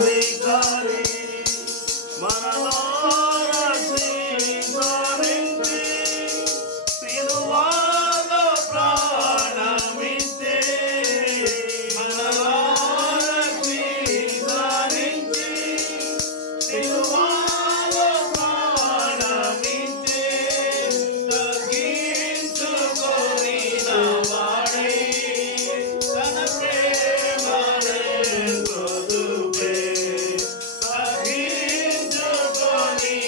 వికారి మనలో రక్షించి సిలువలో ప్రాణమిస్తే మనలో రక్షించి సిలువలో ప్రాణమిస్తే తగ్గించుకొని వాడే తన ప్రేమనే తగ్గించుకొని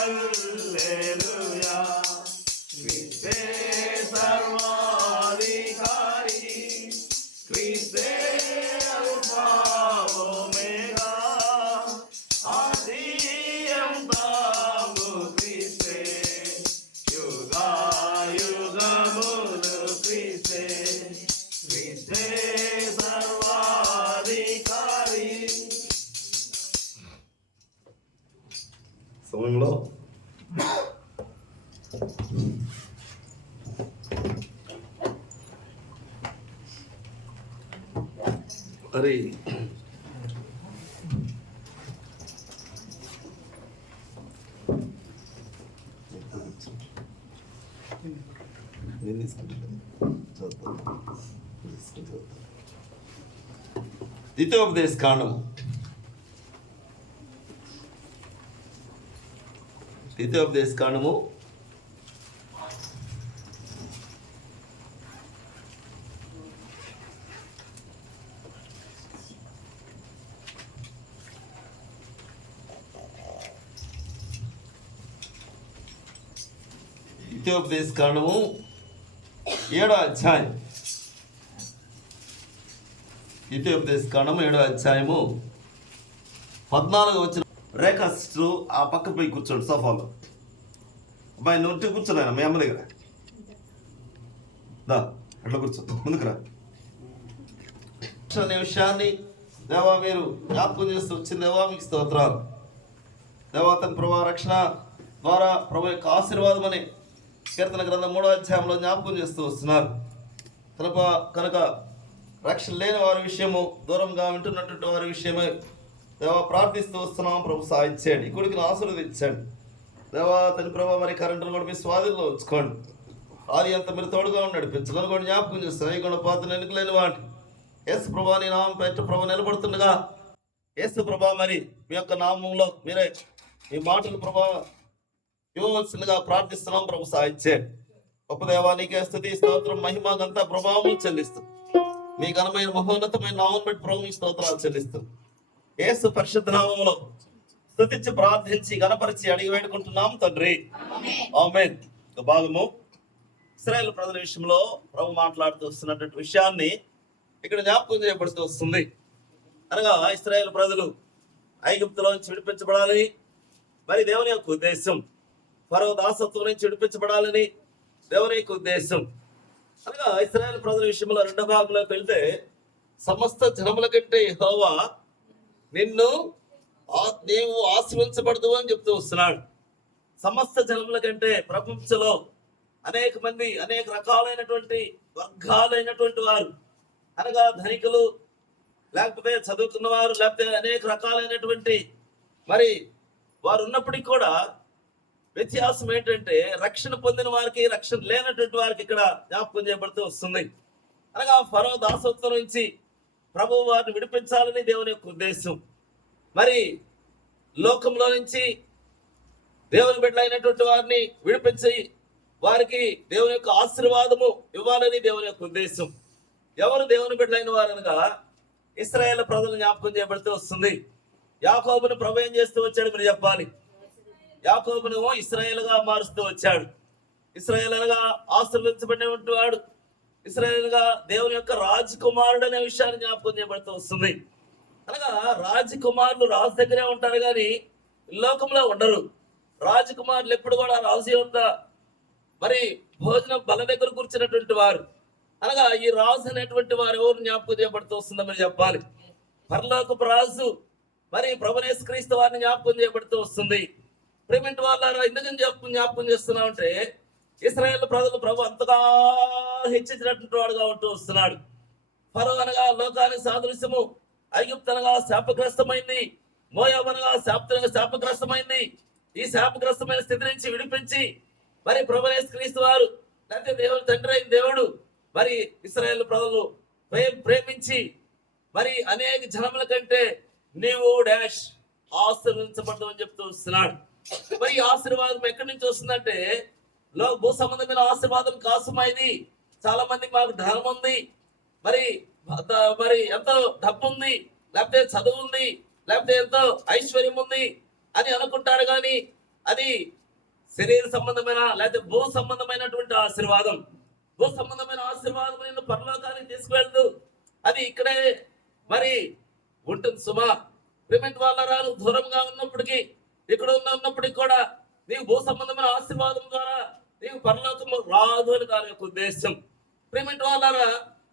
హల్లెలూయా. క్రీస్తే సర్వాధికారి, క్రీస్తే అల్ఫా ఒమేగా, ఆది అంతము క్రీస్తే, యుగాయుగములు క్రీస్తే, క్రీస్తే సర్వాధికారి. సమయంలో మరి ద్వితీయోపదేశ కాండము, ద్వితీయోపదేశ కాండము 7వ అధ్యాయం, ద్వితీయోపదేశ కాండము 7వ అధ్యాయము 14వ వచనం. రేఖాస్టు ఆ పక్క పోయి కూర్చోండి సోఫాలో. అబ్బాయి నొట్టి కూర్చోలేనా మీ అమ్మ దగ్గర? దా అట్లా కూర్చో, ముందుకురా. అనే విషయాన్ని దేవా మీరు జ్ఞాపకం చేస్తూ వచ్చింది. దేవా మీకు స్తోత్రాలు. దేవా తన ప్రభా రక్షణ ద్వారా ప్రభు యొక్క ఆశీర్వాదం అని కీర్తన గ్రంథం 3వ అధ్యాయంలో జ్ఞాపకం చేస్తూ వస్తున్నారు. కనుక రక్షణ లేని వారి విషయము, దూరంగా వింటున్నటువంటి వారి విషయమై దేవా ప్రార్థిస్తూ వస్తున్నాం. ప్రభు సాధించండి, ఈ కొడుకుని ఆశీర్వదించండి. దేవా తన ప్రభావ మరి కరెంటును కూడా మీ స్వాధీనంలో ఉంచుకోండి. ఆది అంతా మీరు తోడుగా ఉండండి. పెంచులను కూడా జ్ఞాపకం చేస్తాను. ఈ గుణపాత్రను ఎన్నికలేని వాటి యేసు ప్రభా నీ నామం పెట్ట ప్రభు నిలబడుతుండగా యేసు ప్రభా మరి మీ యొక్క నామంలో మీరే ఈ మాటలు ప్రభా ఇవ్వవలసిందిగా ప్రార్థిస్తున్నాం. ప్రభు సాధించండి. గొప్ప దేవా నీకే స్తుతి స్తోత్రం మహిమ గంత ప్రభావం చెల్లిస్తూ మీ ఘనమైన మహోన్నతమైన నామం పెట్టి ప్రభు మీ స్తోత్రాలు చెల్లిస్తూ యేసు పరిశుద్ధ నామంలో స్తుతించి ప్రార్థించి గణపరిచి అడిగి వేడుకుంటున్నాం తండ్రి, ఆమేన్. భాగము ఇశ్రాయేలు ప్రజల విషయంలో ప్రభు మాట్లాడుతూ వస్తున్నటువంటి విషయాన్ని ఇక్కడ జ్ఞాపకం చేయబడుతూ వస్తుంది. అనగా ఇశ్రాయేలు ప్రజలు ఐగుప్తులో నుంచి విడిపించబడాలని మరి దేవుని యొక్క ఉద్దేశం, ఫరో దాసత్వం నుంచి విడిపించబడాలని దేవుని యొక్క ఉద్దేశం. అనగా ఇశ్రాయేలు ప్రజల విషయంలో 2వ భాగంలోకి వెళ్తే సమస్త జనముల కంటే యెహోవా నీవు ఆశీర్వించబడదు అని చెప్తూ వస్తున్నాడు. సమస్త జనముల కంటే ప్రపంచంలో అనేక మంది, అనేక రకాలైనటువంటి వర్గాలైనటువంటి వారు, అనగా ధనికులు, లేకపోతే చదువుకున్న వారు, లేకపోతే అనేక రకాలైనటువంటి మరి వారు ఉన్నప్పటికీ కూడా వ్యత్యాసం ఏంటంటే రక్షణ పొందిన వారికి, రక్షణ లేనటువంటి వారికి ఇక్కడ జ్ఞాపకం చేయబడుతూ వస్తుంది. అనగా ఫరో దాసత్వం నుంచి ప్రభువు వారిని విడిపించాలని దేవుని యొక్క ఉద్దేశం. మరి లోకంలో నుంచి దేవుని బిడ్డలైనటువంటి వారిని విడిపించి వారికి దేవుని యొక్క ఆశీర్వాదము ఇవ్వాలని దేవుని యొక్క ఉద్దేశం. ఎవరు దేవుని బిడ్డలైన వారు అనగా ఇశ్రాయేలు ప్రజలు జ్ఞాపకం చేయబడుతూ వస్తుంది. యాకోబును ప్రభు ఏం చేస్తూ వచ్చాడు మీరు చెప్పాలి. యాకోబును ఇశ్రాయేలుగా మారుస్తూ వచ్చాడు. ఇశ్రాయేలుగా ఆశీర్వదించబడినటువంటి వాడు, ఇశ్రాయేలుగా దేవుని యొక్క రాజకుమారుడు అనే విషయాన్ని జ్ఞాపకం చేయబడుతూ వస్తుంది. అనగా రాజకుమారులు రాజు దగ్గరే ఉంటారు కానీ లోకంలో ఉండరు. రాజకుమారులు ఎప్పుడు కూడా రాజు యొక్క మరి భోజనం బల దగ్గర కూర్చున్నటువంటి వారు. అనగా ఈ రాజు అనేటువంటి వారు ఎవరు జ్ఞాపకం చేయబడుతూ వస్తుందో మీరు చెప్పాలి. పరలోకపు రాజు మరి ప్రభువైన యేసుక్రీస్తు వారిని జ్ఞాపకం చేయబడుతూ వస్తుంది. ప్రేమింటి వాళ్ళారా ఎందుకని జ్ఞాపకం చేస్తున్నామంటే ఇశ్రాయేలు ప్రజలు ప్రభు అంతగా హెచ్చించినటువంటి వాడుగా ఉంటూ వస్తున్నాడు. ఫరో అనగా లోకానికి సాదృశ్యము, ఐగుప్తు అనగా శాపగ్రస్తమైంది, మోయాబు అనగా శాపగ్రస్తమైంది. ఈ శాపగ్రస్తమైన స్థితి నుంచి విడిపించి మరి ప్రభువైన యేసుక్రీస్తు వారు, లేకపోతే దేవుడు తండ్రి అయిన దేవుడు మరి ఇశ్రాయేలు ప్రజలు ప్రేమించి మరి అనేక జనముల కంటే నీవు డాష్ ఆశీర్వదించబడ్డం అని చెప్తూ వస్తున్నాడు. మరి ఆశీర్వాదం ఎక్కడి నుంచి వస్తుందంటే భూ సంబంధమైన ఆశీర్వాదం కాసుమైంది. చాలా మంది మాకు ధనం ఉంది, మరి ఎంతో డబ్బు ఉంది, లేకపోతే చదువు ఉంది, లేకపోతే ఎంతో ఐశ్వర్యం ఉంది అని అనుకుంటాడు. కానీ అది శరీర సంబంధమైన లేకపోతే భూ సంబంధమైనటువంటి ఆశీర్వాదం. భూ సంబంధమైన ఆశీర్వాదం నిన్ను పరలోకానికి తీసుకువెళ్తూ అది ఇక్కడే మరి ఉంటుంది సుమా. ప్రిమెంట్ వాళ్ళ రాను దూరంగా ఉన్నప్పటికీ ఇక్కడ ఉన్నప్పటికీ కూడా నీవు భూ సంబంధమైన ఆశీర్వాదం ద్వారా నీవు పరలోకము రాదు అని దాని యొక్క ఉద్దేశం. ప్రిమెంట్ వాళ్ళారా,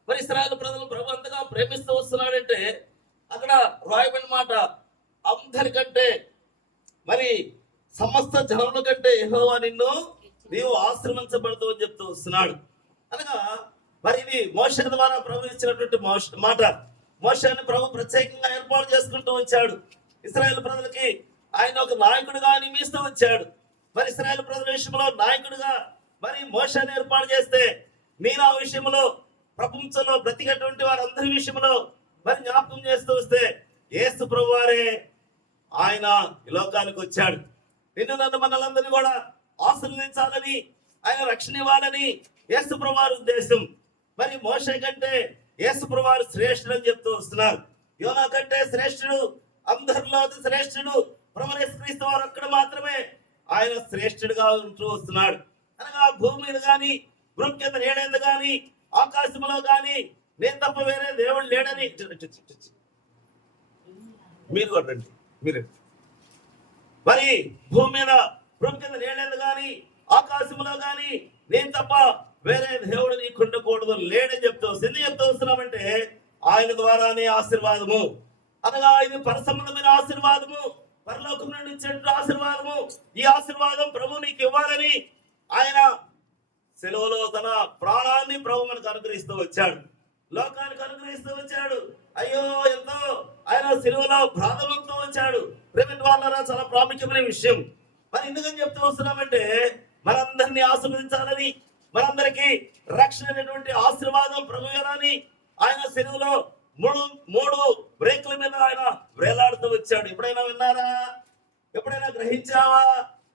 మరి ఇశ్రాయేలు ప్రజలు ప్రభు అంతగా ప్రేమిస్తూ వస్తున్నాడంటే అక్కడ రాయబడిన మాట అందరికంటే మరి సమస్త జనముల కంటే యెహోవా నిన్ను నీవు ఆశ్రమించబడదు అని చెప్తూ వస్తున్నాడు. అనగా మరి ఇది మోషే ద్వారా ప్రభు ఇచ్చినటువంటి మాట. మోషేని ప్రభు ప్రత్యేకంగా ఏర్పాటు చేసుకుంటూ వచ్చాడు. ఇశ్రాయేలు ప్రజలకి ఆయన ఒక నాయకుడిగా నియమిస్తూ వచ్చాడు. మరి ఇశ్రాయేలు ప్రజల విషయంలో నాయకుడిగా మరి మోషేని ఏర్పాటు చేస్తే మీరా విషయంలో ప్రపంచంలో బ్రతికేటువంటి వారందరి విషయంలో మరి జ్ఞాపకం చేస్తూ వస్తే యేసు ప్రభు వారే ఆయన ఈ లోకానికి వచ్చాడు. నిన్ను నన్ను మనలందరినీ కూడా ఆశీర్వదించాలని ఆయన రక్షణ ఇవ్వాలని యేసు ప్రభు వారి ఉద్దేశం. మరి మోషే కంటే యేసు ప్రభు వారు శ్రేష్ఠుడు అని చెప్తూ వస్తున్నారు. యోనా కంటే శ్రేష్ఠుడు, అందరిలో శ్రేష్ఠుడు ప్రభువు యేసు క్రీస్తు వారు అక్కడ మాత్రమే ఆయన శ్రేష్ఠుడుగా ఉంటూ వస్తున్నాడు. అనగా భూమి మీద కానీ భూమి కింద నేడేందు కానీ ఆకాశంలో కానీ నేను తప్ప వేరే దేవుడు లేడని మీరు కొట్టండి. మీరు మరి భూమి మీద భూమి కింద నేడేందు కానీ ఆకాశంలో కానీ నేను తప్ప వేరే దేవుడు నీకు ఉండకూడదు లేడని చెప్తూ ఎందుకు చెప్తూ వస్తున్నామంటే ఆయన ద్వారానే ఆశీర్వాదము. అనగా ఇది పరసంబంధమైన ఆశీర్వాదము, పరలోకం నుండి ఇచ్చేటువంటి ఆశీర్వాదము. ఈ ఆశీర్వాదం ప్రభు నీకు ఇవ్వాలని ఆయన సెలవులో తన ప్రాణాన్ని ప్రభు మనకు అనుగ్రహిస్తూ వచ్చాడు, లోకానికి అనుగ్రహిస్తూ వచ్చాడు. అయ్యో ఎంతో ఆయన సెలవులో ప్రారంభంతో వచ్చాడు. ప్రేమిటి వాళ్ళ చాలా ప్రాముఖ్యమైన విషయం. మరి ఎందుకని చెప్తూ వస్తున్నామంటే మనందరినీ ఆశీర్వదించాలని, మనందరికీ రక్షణ అనేటువంటి ఆశీర్వాదం ప్రభు ఇవ్వాలని ఆయన సెలవులో మూడు బ్రేకుల మీద ఆయన వేలాడుతూ వచ్చాడు. ఎప్పుడైనా విన్నారా? ఎప్పుడైనా గ్రహించావా?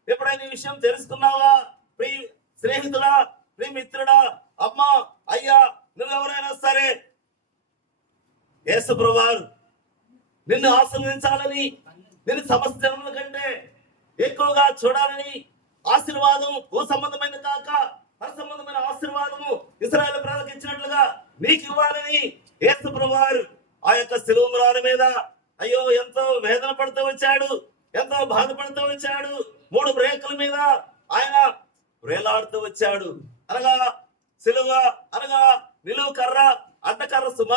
ఎప్పుడైనా ఈ విషయం తెలుసుకున్నావా? ప్రియ స్నేహితుడా, ప్రియ మిత్రుడా, అమ్మా, అయ్యా, నువ్వెవరైనా సరే యేసు ప్రభువారు నిన్ను ఆశీర్వదించాలని, నిన్ను సమస్త జనముల కంటే ఎక్కువగా చూడాలని, ఆశీర్వాదం భూ సంబంధమైన కాక పర సంబంధమైన ఆశీర్వాదము ఇశ్రాయేలు ప్రజలకు ఇచ్చినట్లుగా నీకు ఇవ్వాలని యేసు ప్రభువారు ఆ యొక్క శిలువ మ్రాను మీద అయ్యో ఎంతో వేదన పడుతూ వచ్చాడు, ఎంతో బాధపడుతూ వచ్చాడు. 3 బ్రేకుల మీద ఆయన వేలాడుతూ వచ్చాడు. అనగా సిలువ అనగా నిలువు కర్ర అడ్డకర్ర సుమ,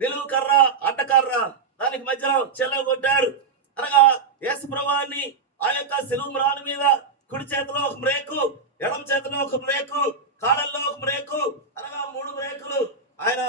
నిలువు కర్ర అడ్డకర్ర దానికి మధ్యలో చెల్ల కొట్టారు. అనగా యేసు ప్రభువాన్ని ఆ యొక్క సిలువ మ్రాను మీద కుడి చేతిలో ఒక బ్రేకు, ఎడమ చేతిలో ఒక బ్రేకు, కాళ్ళల్లో ఒక బ్రేకు, అనగా 3 బ్రేకులు ఆయన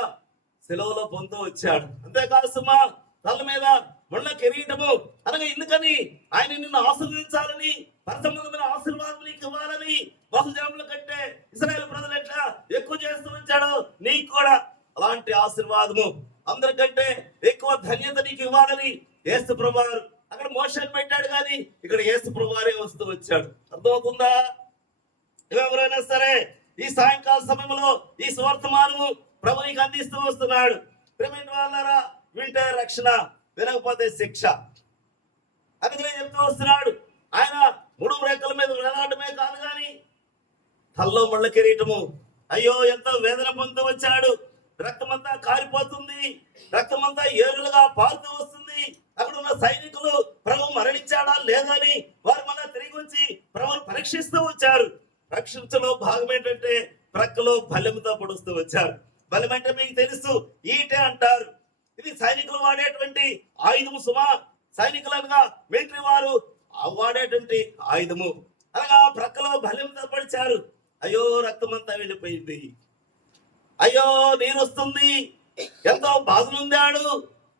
సెలవులో పొందుతూ వచ్చాడు. అంతేకాదు సుమా, తల మీద ముళ్ళ కిరీటము. అనగా ఎందుకని ఆయన నిన్ను ఆశీర్వదించాలని, పరసంబంధమైన ఆశీర్వాదం నీకు ఇవ్వాలని, బహుజనుల కంటే ఇశ్రాయేలు ప్రజలు ఎట్లా ఎక్కువ చేస్తూ వచ్చాడో నీకు కూడా అలాంటి ఆశీర్వాదము, అందరికంటే ఎక్కువ ధన్యత నీకు ఇవ్వాలని యేసు ప్రభువారు అక్కడ మోషేని పెట్టాడు. కానీ ఇక్కడ యేసు ప్రభువారే వస్తూ వచ్చాడు. అర్థమవుతుందా? ఎవరైనా సరే ఈ సాయంకాల సమయంలో ఈ సువర్తమానము ప్రభు నీకు అందిస్తూ వస్తున్నాడు. ప్రేమిటి వాళ్ళారా, వింటే రక్షణ, వినకపోతే శిక్ష. అందుకనే చెప్తూ వస్తున్నాడు. ఆయన 3 రేఖల మీద వేలాడమే కాదు కానీ తల్లో ముళ్ళ కిరీటము. అయ్యో ఎంతో వేదన పొందుతూ వచ్చాడు. రక్తమంతా కారిపోతుంది, రక్తమంతా ఏరులుగా పారుతూ వస్తుంది. అక్కడ ఉన్న సైనికులు ప్రభు మరణించాడా లేదని వారు మళ్ళా తిరిగి వచ్చి ప్రభుని పరీక్షిస్తూ వచ్చారు. రక్షించలో భాగం ఏంటంటే ప్రక్కలో బలెంతో పొడుస్తూ వచ్చారు. బలం అంటే మీకు తెలుసు, ఈటే అంటారు. ఇది సైనికులు వాడేటువంటి ఆయుధము సుమా. సైనికులు అనగా మిలిటరీ వారు వాడేటువంటి ఆయుధము. అనగా ప్రక్కలో బలెంతో పడిచారు. అయ్యో రక్తమంతా వెళ్ళిపోయింది, అయ్యో నీరు వస్తుంది, ఎంతో బాధ నొందాడు,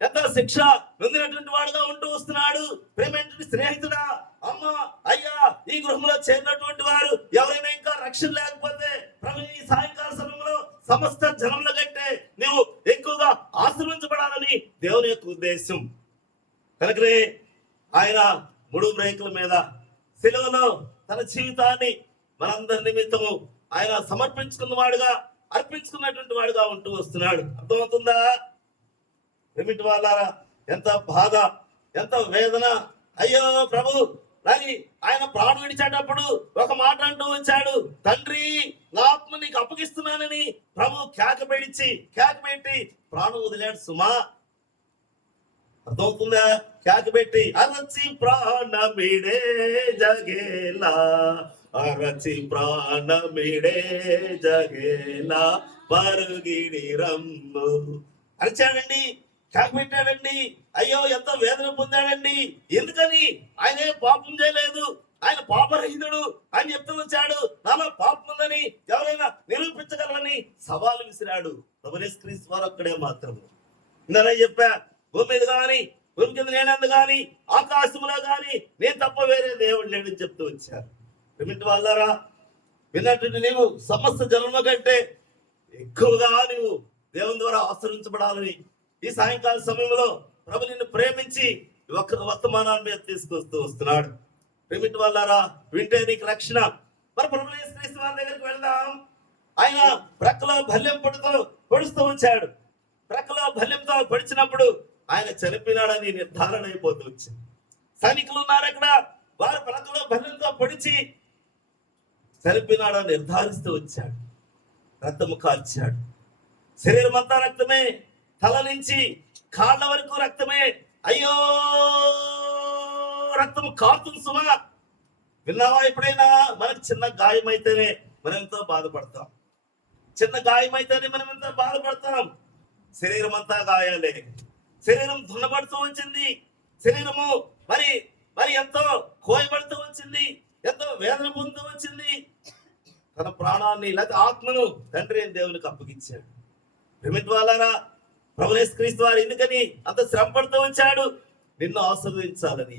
ఎంతో శిక్ష నొందినటువంటి వాడుగా ఉంటూ వస్తున్నాడు. ప్రేమేంటి స్నేహితుడా, అమ్మ, అయ్యా, ఈ గృహంలో చేరినటువంటి వారు ఎవరైనా ఇంకా రక్షణ లేకపోతే ప్రభు ఈ సాయంకాల సమయంలో సమస్త జనముల కంటే నువ్వు ఎక్కువగా ఆశీర్వించబడాలని దేవుని యొక్క ఉద్దేశం. కనుకనే ఆయన 3 బ్రేకుల మీద సిలువలో తన జీవితాన్ని మనందరి నిమిత్తము ఆయన సమర్పించుకున్న వాడుగా, అర్పించుకున్నటువంటి వాడుగా ఉంటూ వస్తున్నాడు. అర్థమవుతుందా? ఏమిటి వాళ్ళారా, ఎంత బాధ, ఎంత వేదన. అయ్యో ప్రభు, మరి ఆయన ప్రాణం విడిచేటప్పుడు ఒక మాట అంటూ వచ్చాడు, తండ్రి నా ఆత్మ నీకు అప్పగిస్తున్నానని ప్రభు కేక పెట్టి ప్రాణం వదిలాడు సుమా. అర్థమవుతుందా? కేక పెట్టి అరచి ప్రాణమిడే జగేలా, అరచి ప్రాణమిడే జగేలా పరుగిడి రమ్ము అరిచాడండి, కేక పెట్టాడండి. అయ్యో ఎంత వేదన పొందాడండి. ఎందుకని? ఆయనే పాపం చేయలేదు, ఆయన పాపరహితుడు అని చెప్తూ వచ్చాడు. నాలో పాపం ఉందని ఎవరైనా నిరూపించగలరని సవాలు విసిరాడు. క్రీస్తు వారు ఒక్కడే మాత్రము. ఇందనే చెప్పా, భూమి మీద గాని భూమి కింద నేనందు గాని ఆకాశంలో గాని నేను తప్ప వేరే దేవుడు లేడని చెప్తూ వచ్చారు. ఏమిటి వాళ్ళారా, విన్నట్టు నీవు సమస్త జన్మ కంటే ఎక్కువగా నీవు దేవుని ద్వారా ఆశ్రయించబడాలని ఈ సాయంకాల సమయంలో ప్రభు నిన్ను ప్రేమించి వర్తమానాన్ని మీద తీసుకొస్తూ వస్తున్నాడు. ఏమిటి వాళ్ళారా, వింటే నీకు రక్షణ. మరి ప్రభు యేసు వారి దగ్గరికి వెళ్దాం. ఆయన ప్రక్కలో భల్యం పొడుస్తూ వచ్చాడు. ప్రక్కలో భల్యంతో పొడిచినప్పుడు ఆయన చనిపోయినాడని నిర్ధారణ అయిపోతూ వచ్చింది. సైనికులు ఉన్నారు అక్కడ, వారు ప్రక్కలో భల్యంతో పొడిచి చనిపోయినాడని నిర్ధారిస్తూ వచ్చాడు. రక్తము కార్చాడు. శరీరం అంతా రక్తమే, తల నుంచి కాళ్ళ వరకు రక్తమే. అయ్యో రక్తము కారుతుంది సుమా. విన్నావా ఎప్పుడైనా? మనకు చిన్న గాయమైతేనే మనం ఎంతో బాధపడతాం. చిన్న గాయమైతేనే మనం ఎంతో బాధపడతాం. శరీరం అంతా గాయాలే. శరీరం దున్నబడుతూ వచ్చింది. శరీరము మరి మరి ఎంతో కోయబడుతూ వచ్చింది, ఎంతో వేదన పొందుతూ వచ్చింది. తన ప్రాణాన్ని లేక ఆత్మను తండ్రి దేవునికి అప్పగించాడు. ప్రేమిటి వాళ్ళారా, ప్రభు యేసు క్రీస్తు వారు ఎందుకని అంత శ్రమ పడుతూ వచ్చాడు? నిన్ను ఆశీర్వదించాలని.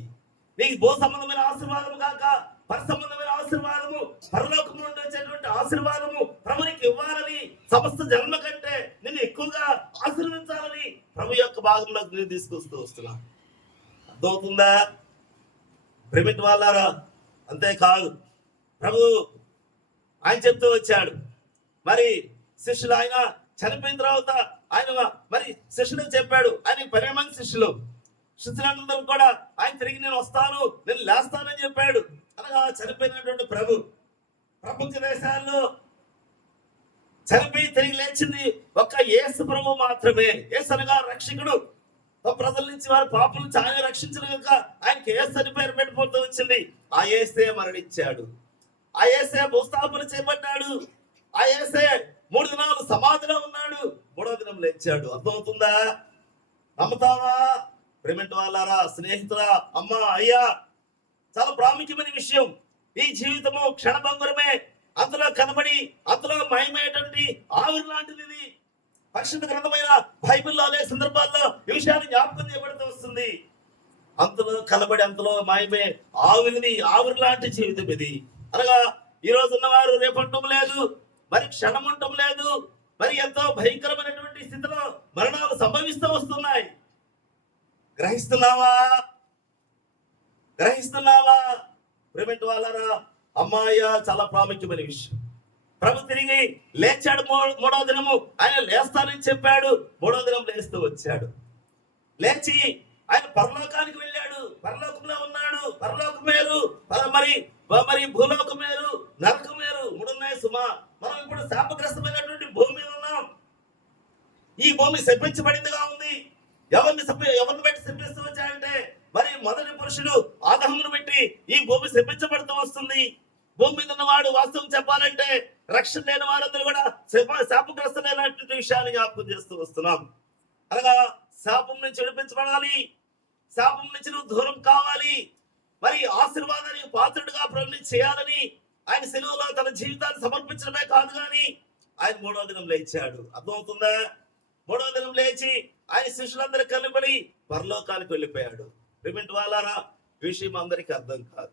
నీకు భూ సంబంధమైన ఆశీర్వాదము కాక పర సంబంధమైన ఆశీర్వాదము, పరలోకం నుండి వచ్చేటువంటి ఆశీర్వాదము ప్రభునికి ఇవ్వాలని, సమస్త జన్మ కంటే నిన్ను ఎక్కువగా ఆశీర్వదించాలని ప్రభు యొక్క భాగంలోకి నేను తీసుకొస్తూ వస్తున్నా. అర్థమవుతుందా ప్రేమిటి వాళ్ళారా? అంతేకాదు, ప్రభు ఆయన చెప్తూ వచ్చాడు. మరి శిష్యులు ఆయన చనిపోయిన తర్వాత ఆయన మరి శిష్యులకు చెప్పాడు. ఆయన 12 మంది శిష్యులందరూ కూడా ఆయన తిరిగి నేను వస్తాను, నేను లేస్తానని చెప్పాడు. అనగా చనిపోయినటువంటి ప్రభు ప్రపంచ దేశాల్లో చనిపోయి తిరిగి లేచింది ఒక్క యేసు ప్రభు మాత్రమే. యేసు అనగా రక్షకుడు. ప్రజల నుంచి వారి పాపల నుంచి ఆయన రక్షించిన కనుక ఆయనకి యేసు అని పేరు పెట్టిపోతూ వచ్చింది. ఆ యేసే మరణించాడు, ఆ యేసే భూస్థాపన చేయబడ్డాడు, ఆ యేసే 3 దినాలు సమాధిలో ఉన్నాడు, 3వ దినం లేచాడు. అర్థమవుతుందా? నమ్ముతావా? ప్రేమిటి వాళ్ళారా, స్నేహితులా, అమ్మ, అయ్యా, చాలా ప్రాముఖ్యమైన విషయం. ఈ జీవితము క్షణభంగురమే. అందులో కనబడి అందులో మయమేటువంటి ఆవిరి లాంటిది ఇది. పరిశుద్ధ గ్రంథమైన బైబిల్లో అనే సందర్భాల్లో ఈ విషయాన్ని జ్ఞాపకం చేయబడుతూ వస్తుంది. అంతలో కనబడి అంతలో మాయమే ఆవిరి లాంటి జీవితం ఇది. అనగా ఈ రోజు ఉన్నవారు రేపంటం లేదు, మరి క్షణం ఉండటం లేదు. మరి ఎంతో భయంకరమైనటువంటి స్థితిలో మరణాలు సంభవిస్తూ వస్తున్నాయి. గ్రహిస్తున్నావా? ప్రేమిటి వాళ్ళారా, అమ్మాయ, చాలా ప్రాముఖ్యమైన విషయం. ప్రభు తిరిగి లేచాడు. 3వ దినము ఆయన లేస్తానని చెప్పాడు. 3వ దినం లేస్తూ వచ్చాడు. లేచి ఆయన పరలోకానికి వెళ్ళాడు. పరలోకంలో ఉన్నాడు. పరలోకం వేరు, మరి భూలోకం వేరు, నరకం వేరు, 3 ఉన్నాయి సుమా. మనం ఇప్పుడు శాపగ్రస్తమైనటువంటి భూమి మీద ఉన్నాం. ఈ భూమి శపించబడిందిగా ఉంది. ఎవరిని పెట్టి శపిస్తూ వచ్చాయంటే మరి మొదటి పురుషుడు ఆదామును పెట్టి ఈ భూమి శపించబడుతూ వస్తుంది. భూమి మీద ఉన్నవాడు వాస్తవం చెప్పాలంటే రక్షణ లేని వారందరూ కూడా శాపగ్రస్తమైనటువంటి విషయాన్ని జ్ఞాపకం చేస్తూ వస్తున్నాం. అనగా శాపం నుంచి విడిపించబడాలి, శాపం నుంచి నువ్వు దూరం కావాలి, మరి ఆశీర్వాదానికి పాత్రుడుగా ప్రభుని చేయాలని ఆయన శిలువలో తన జీవితాన్ని సమర్పించడమే కాదు కానీ ఆయన 3వ దినం లేచాడు. అర్థమవుతుందా? 3వ దినం లేచి ఆయన శిష్యులందరూ కలుపడి పరలోకానికి వెళ్ళిపోయాడు. ప్రేమిటి వాళ్ళారా, ఈ విషయం అందరికీ అర్థం కాదు.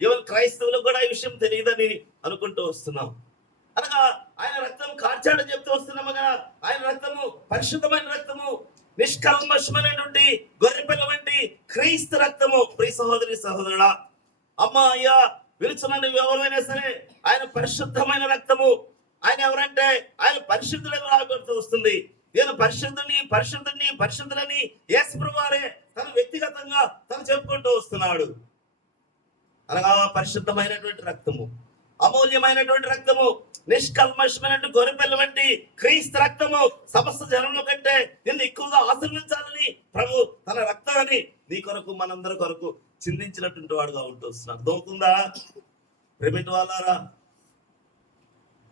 ఈవెన్ క్రైస్తవులకు కూడా ఈ విషయం తెలియదని అనుకుంటూ వస్తున్నాం. అనగా ఆయన రక్తం కార్చాడని చెప్తూ వస్తున్నామగా. ఆయన రక్తము పరిశుద్ధమైన రక్తము, నిష్కల్మషమైనటువంటి గొర్రెపిల్ల వంటి క్రీస్తు రక్తము. ప్రియ సహోదరి సహోదరుడా, అమ్మ, అయ్యా, విలుచున్న ఎవరైనా సరే ఆయన పరిశుద్ధమైన రక్తము. ఆయన ఎవరంటే ఆయన పరిశుద్ధులను రాబడుతూ వస్తుంది. నేను పరిశుద్ధులని యేసు ప్రభువారే తన వ్యక్తిగతంగా తను చెప్పుకుంటూ వస్తున్నాడు. అనగా పరిశుద్ధమైనటువంటి రక్తము, అమూల్యమైనటువంటి రక్తము, నిష్కల్మషమైనటువంటి గొర్రెపిల్ల వంటి క్రీస్తు రక్తము సమస్త జనంలో కంటే నిన్ను ఎక్కువగా ఆశీర్వదించాలని ప్రభు తన రక్తాన్ని నీ కొరకు మనందరి కొరకు చిందించినటువంటి వాడుగా ఉంటూ వస్తున్నాడు. అర్థమవుతుందా ప్రేమిటి వాళ్ళారా?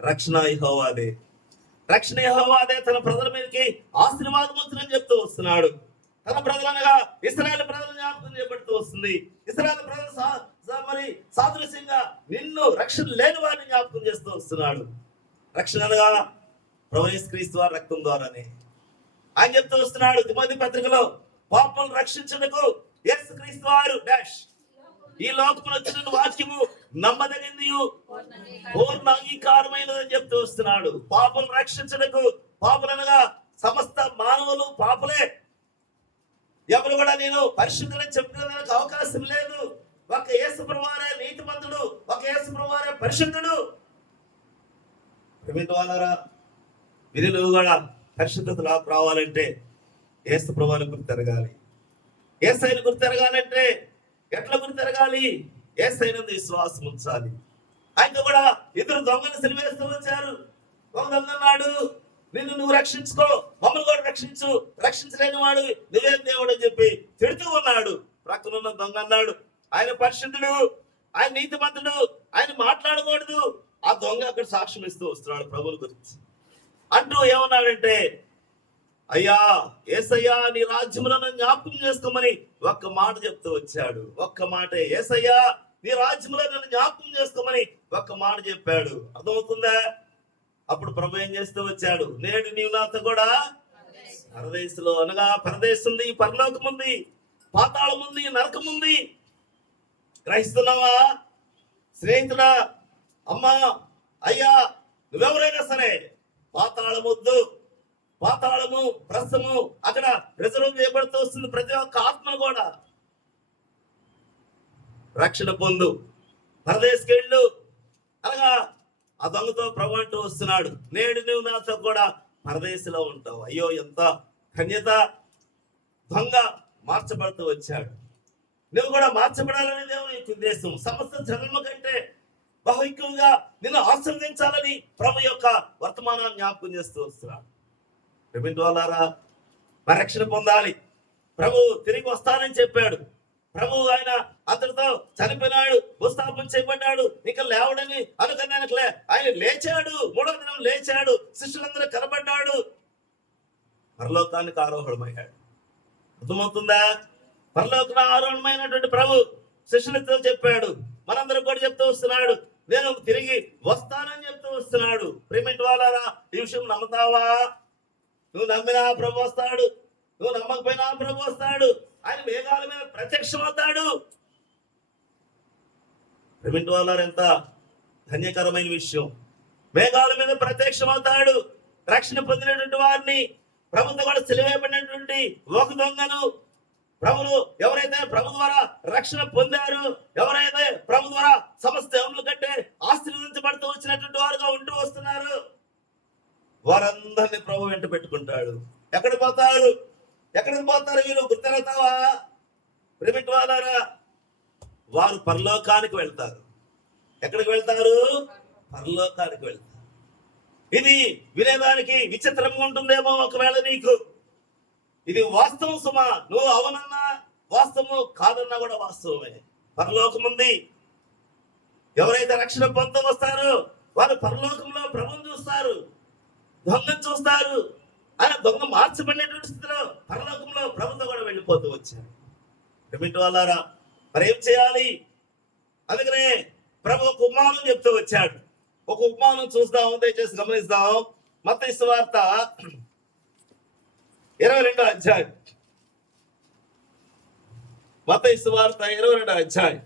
రక్షణ యెహోవాదే, రక్షణ యెహోవాదే తన ప్రజల మీదకి ఆశీర్వాదం వచ్చునని చెప్తూ వస్తున్నాడు. తన ప్రజలనగా ఇశ్రాయేలు ప్రజలను జ్ఞాపకం చేపడుతూ వస్తుంది. ఇశ్రాయేలు ప్రజలు మరి సాదృశ్యంగా నిన్ను రక్షణ లేని వారిని జ్ఞాపకం చేస్తూ వస్తున్నాడు. రక్షణ అనగా ప్రభువు యేసు క్రీస్తు వారి రక్తం ద్వారానే. ఆయన చెప్తూ వస్తున్నాడు తిమోతి పత్రికలో, పాపములను రక్షించుటకు యేసు క్రీస్తు వారు డాష్ ఈ లోకములో వచ్చిన వాక్యము నమ్మదగింది పూర్ణ అంగీకారమైనదని చెప్తూ వస్తున్నాడు. పాపములను రక్షించుటకు, పాపులనగా సమస్త మానవులు పాపులే, ఎవరు కూడా నేను పరిశుద్ధులని చెప్పుకోవడానికి అవకాశం లేదు. ఒక యేసు ప్రభువారే నీతిమంతుడు, ఒక యేసు ప్రభువారే పరిశుద్ధుడు. ప్రేమిటి వాళ్ళారా, వీరిలో కూడా పరిశుద్ధత రావాలంటే యేసు ప్రభువుని గుర్తెరగాలి. యేసయ్యను గుర్తెరగాలంటే ఎట్లా గుర్తెరగాలి? యేసయ్యనందు విశ్వాసం ఉంచాలి. ఆయనతో కూడా ఇద్దరు దొంగలు సిలువేస్తూ వచ్చారు. ఒక దొంగ అన్నాడు, నిన్ను నువ్వు రక్షించుకో, మమ్మల్ని కూడా రక్షించు, రక్షించలేని వాడు నువ్వేం దేవుడు అని చెప్పి తిడుతూ ఉన్నాడు. ప్రక్కనున్న దొంగ అన్నాడు, ఆయన పరిశుద్ధుడు, ఆయన నీతిమంతుడు, ఆయన మాట్లాడకూడదు. ఆ దొంగ అక్కడ సాక్ష్యం ఇస్తూ వస్తున్నాడు ప్రభువుల గురించి. అంటూ ఏమన్నాడంటే, అయ్యా యేసయ్యా నీ రాజ్యములను జ్ఞాపకం చేసుకోమని ఒక్క మాట చెప్తూ వచ్చాడు. ఒక్క మాటే, యేసయ్యా నీ రాజ్యములను జ్ఞాపకం చేసుకోమని ఒక్క మాట చెప్పాడు. అర్థమవుతుందా? అప్పుడు ప్రభు ఏం చేస్తూ వచ్చాడు, నేడు నీవు నాతో కూడా పరదేశంలో, అనగా పరదేశం ఉంది, పరలోకం ఉంది, పాతాళం ఉంది, నరకం ఉంది. గ్రహిస్తున్నావా? స్నేహితుడా, అమ్మా, అయ్యా, నువ్వెవరైనా సరే పాతాళం వద్దు. పాతాళము ప్రస్తుతము అక్కడ రిజర్వ్ చేయబడుతూ వస్తుంది. ప్రతి ఒక్క ఆత్మను కూడా రక్షణ పొందు, పరదేశకి వెళ్ళు అనగా ఆ దొంగతో ప్రభు అంటూ వస్తున్నాడు, నేడు నువ్వు నాతో కూడా పరదేశంలో ఉంటావు. అయ్యో ఎంత కన్యత! దొంగ మార్చబడుతూ వచ్చాడు. నువ్వు కూడా మార్చబడాలని దేవుని యొక్క ఉద్దేశం. సమస్త జన్మ కంటే బహు ఎక్కువగా నిన్ను ఆశీర్వదించాలని ప్రభు యొక్క వర్తమానాన్ని జ్ఞాపకం చేస్తూ వస్తున్నాడు. ప్రేమిటి వాళ్ళారా, రక్షణ పొందాలి. ప్రభు తిరిగి వస్తానని చెప్పాడు. ప్రభు ఆయన అతడితో చనిపోయినాడు, భూస్థాపన చేయబడ్డాడు, ఇంకా లేవడని అనుకున్నానికి ఆయన లేచాడు. 3వ దినం లేచాడు, శిష్యులందరూ కనబడ్డాడు, పరలోకానికి ఆరోహణమయ్యాడు. అర్థమవుతుందా? పరలోకం ఆరోహణమైనటువంటి ప్రభు శిష్యులతో చెప్పాడు, మనందరూ కూడా చెప్తూ వస్తున్నాడు, నేను తిరిగి వస్తానని చెప్తూ వస్తున్నాడు. ప్రేమిటి వాళ్ళారా, ఈ విషయం నమ్ముతావా? నువ్వు నమ్మినా ప్రభు వస్తాడు, నువ్వు నమ్మకపోయినా ప్రభు వస్తాడు. ఆయన మేఘాల మీద ప్రత్యక్షమవుతాడు. ప్రేమిటి వాళ్ళారు, ఎంత ధన్యకరమైన విషయం. మేఘాల మీద ప్రత్యక్షమవుతాడు. రక్షణ పొందినటువంటి వారిని ప్రభుత్వం కూడా సిలువేయబడినటువంటి ఒక దొంగను ప్రభులు ఎవరైతే ప్రభు ద్వారా రక్షణ పొందారో, ఎవరైతే ప్రభు ద్వారా సమస్త దేవుళ్ళ కంటే ఆశీర్వదించబడుతూ వచ్చినటువంటి వారుగా ఉంటూ వస్తున్నారు, వారందరినీ ప్రభు వెంట పెట్టుకుంటాడు. ఎక్కడికి పోతారు? ఎక్కడికి పోతారు వీరు? గుర్తెరతావా? ప్రేమిటి వాళ్ళారా, వారు పరలోకానికి వెళ్తారు. ఎక్కడికి వెళ్తారు? పరలోకానికి వెళ్తారు. ఇది వినేదానికి విచిత్రంగా ఉంటుందేమో ఒకవేళ నీకు. ఇది వాస్తవం సుమా. నువ్వు అవునన్నా వాస్తవము, కాదన్నా కూడా వాస్తవమే. పరలోకం ఉంది. ఎవరైతే రక్షణ పొందుతూ వస్తారో వారు పరలోకంలో ప్రభువును చూస్తారు, దొంగను చూస్తారు. ఆయన దొంగ మార్చబడినటువంటి స్థితిలో పరలోకంలో ప్రభుతో కూడా వెళ్ళిపోతూ వచ్చారు. ప్రేమిటి వాళ్ళారా, మరి ఏం చేయాలి? అందుకనే ప్రభు ఒక ఉపమానం చెప్తూ వచ్చాడు. ఒక ఉపమానం చూద్దాం, దయచేసి గమనిద్దాం. మత్తయి సువార్త 22వ అధ్యాయం. మత్తయి సువార్త 22వ అధ్యాయం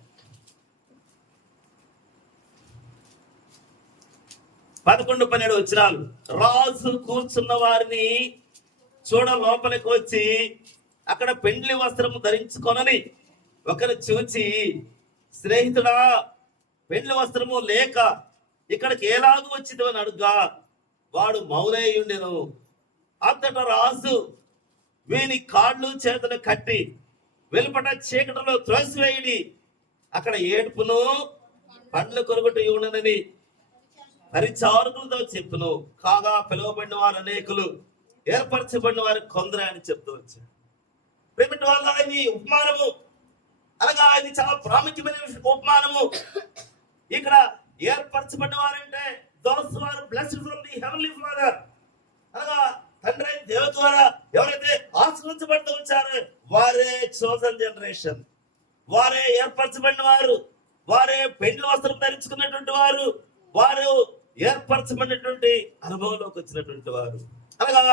11-12 వచనాలు. రాజు కూర్చున్న వారిని చూడ లోపలికి వచ్చి అక్కడ పెండ్లి వస్త్రము ధరించుకొనని ఒకరు చూచి, స్నేహితుడా, పెండ్లి వస్త్రము లేక ఇక్కడికి ఎలాగూ వచ్చిందో అని అడుగా వాడు మౌనయ్యుండెను. అంతటా రాజు వీని కాళ్ళు చేతులు కట్టి వెలుపట చీకటిలో త్రోసివేయుడి అక్కడ ఏడుపును పండ్ల కొరగట ఉండనని పరిచారకులతో చెప్పును. కాగా పిలువబడిన వారు అనేకులు, ఏర్పరచబడిన వారు కొందరే అని చెప్తూ వచ్చారు. ప్రేమిటి వాళ్ళ ఇది ఉపమానము, అనగా ఇది చాలా ప్రాముఖ్యమైన ఉపమానము. ఇక్కడ ఏర్పరచబడిన వారంటే those who are blessed from the heavenly Father, అనగా తండ్రి అయిన దేవుని ద్వారా ఎవరైతే ఆశీర్వదించబడుతూ వచ్చారో వారే చోజన్ జనరేషన్, వారే ఏర్పరచబడిన వారు, వారే పెండ్లి వస్త్రం ధరించుకున్నటువంటి వారు, వారు ఏర్పరచబడినటువంటి అనుభవంలోకి వచ్చినటువంటి వారు. అనగా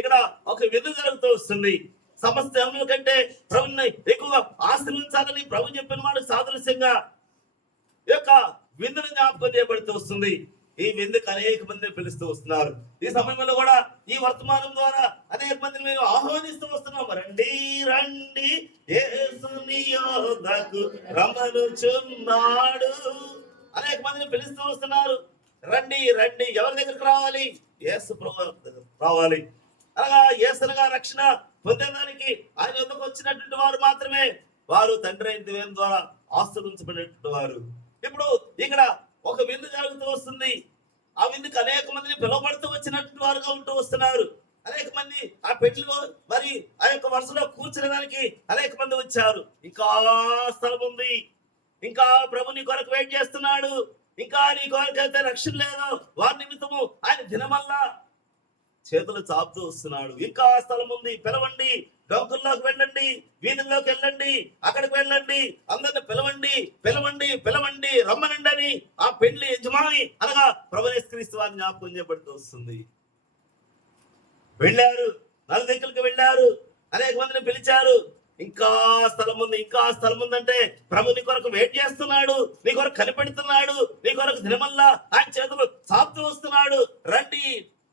ఇక్కడ ఒక విధి జరుగుతూ వస్తుంది. సమస్త జనముల కంటే ప్రభుని ఎక్కువ ఆశీర్వదించాలని ప్రభు చెప్పిన వాడు సాదృశ్యంగా ఈ యొక్క విందును జ్ఞాపకం చేయబడుతూ వస్తుంది. ఈ విందుకు అనేక మందిని పిలుస్తూ వస్తున్నారు. ఈ సమయంలో కూడా ఈ వర్తమానం ద్వారా అనేక మందిని మేము ఆహ్వానిస్తూ వస్తున్నాం. రండి రండి యేసుని యొద్దకు రమ్మనుచున్నాడు. అనేక మందిని పిలుస్తూ వస్తున్నారు. రండి రండి, ఎవరి దగ్గరికి రావాలి? యేసు ప్రభు రావాలి. అనగా యేసునగా రక్షణ పొందేదానికి ఆయన వద్దకు వచ్చినటువంటి వారు మాత్రమే వారు తండ్రి అయిన దేవుని ద్వారా ఆశీర్వదించబడినటువంటి వారు. ఇప్పుడు ఇక్కడ ఒక విందు జరుగుతూ వస్తుంది. ఆ విందుకు అనేక మందిని పిలువబడుతూ వచ్చినటువంటి వారుగా ఉంటూ వస్తున్నారు. అనేక మంది ఆ పెళ్లిలో మరి ఆ యొక్క వరుసలో కూర్చునేదానికి అనేక మంది వచ్చారు. ఇంకా స్థలం ఉంది, ఇంకా ప్రభు నీ కొరకు వెయిట్ చేస్తున్నాడు, ఇంకా నీ కొరకు అయితే రక్షణ లేదు, వారి నిమిత్తము ఆయన దినమల్లా చేతులు చాపుతూ వస్తున్నాడు. ఇంకా స్థలం ఉంది, పిలవండి, డొంకుల్లోకి వెళ్ళండి, వీధుల్లోకి వెళ్ళండి, అక్కడికి వెళ్ళండి, అందరిని పిలవండి పిలవండి పిలవండి, రమ్మనండి అని ఆ పెళ్లి యజమాని అనగా ప్రభువు యేసుక్రీస్తు వారిని జ్ఞాపకం చేయబడుతూ వస్తుంది. వెళ్ళారు, నలుదిక్కులకు వెళ్ళారు, అనేక మందిని పిలిచారు. ఇంకా స్థలం ఉంది, ఇంకా స్థలం ఉందంటే ప్రభు నీ కొరకు వెయిట్ చేస్తున్నాడు, నీ కొరకు కనిపెడుతున్నాడు, నీ కొరకు దినమల్లా ఆయన చేతులు చాపుతూ వస్తున్నాడు. రండి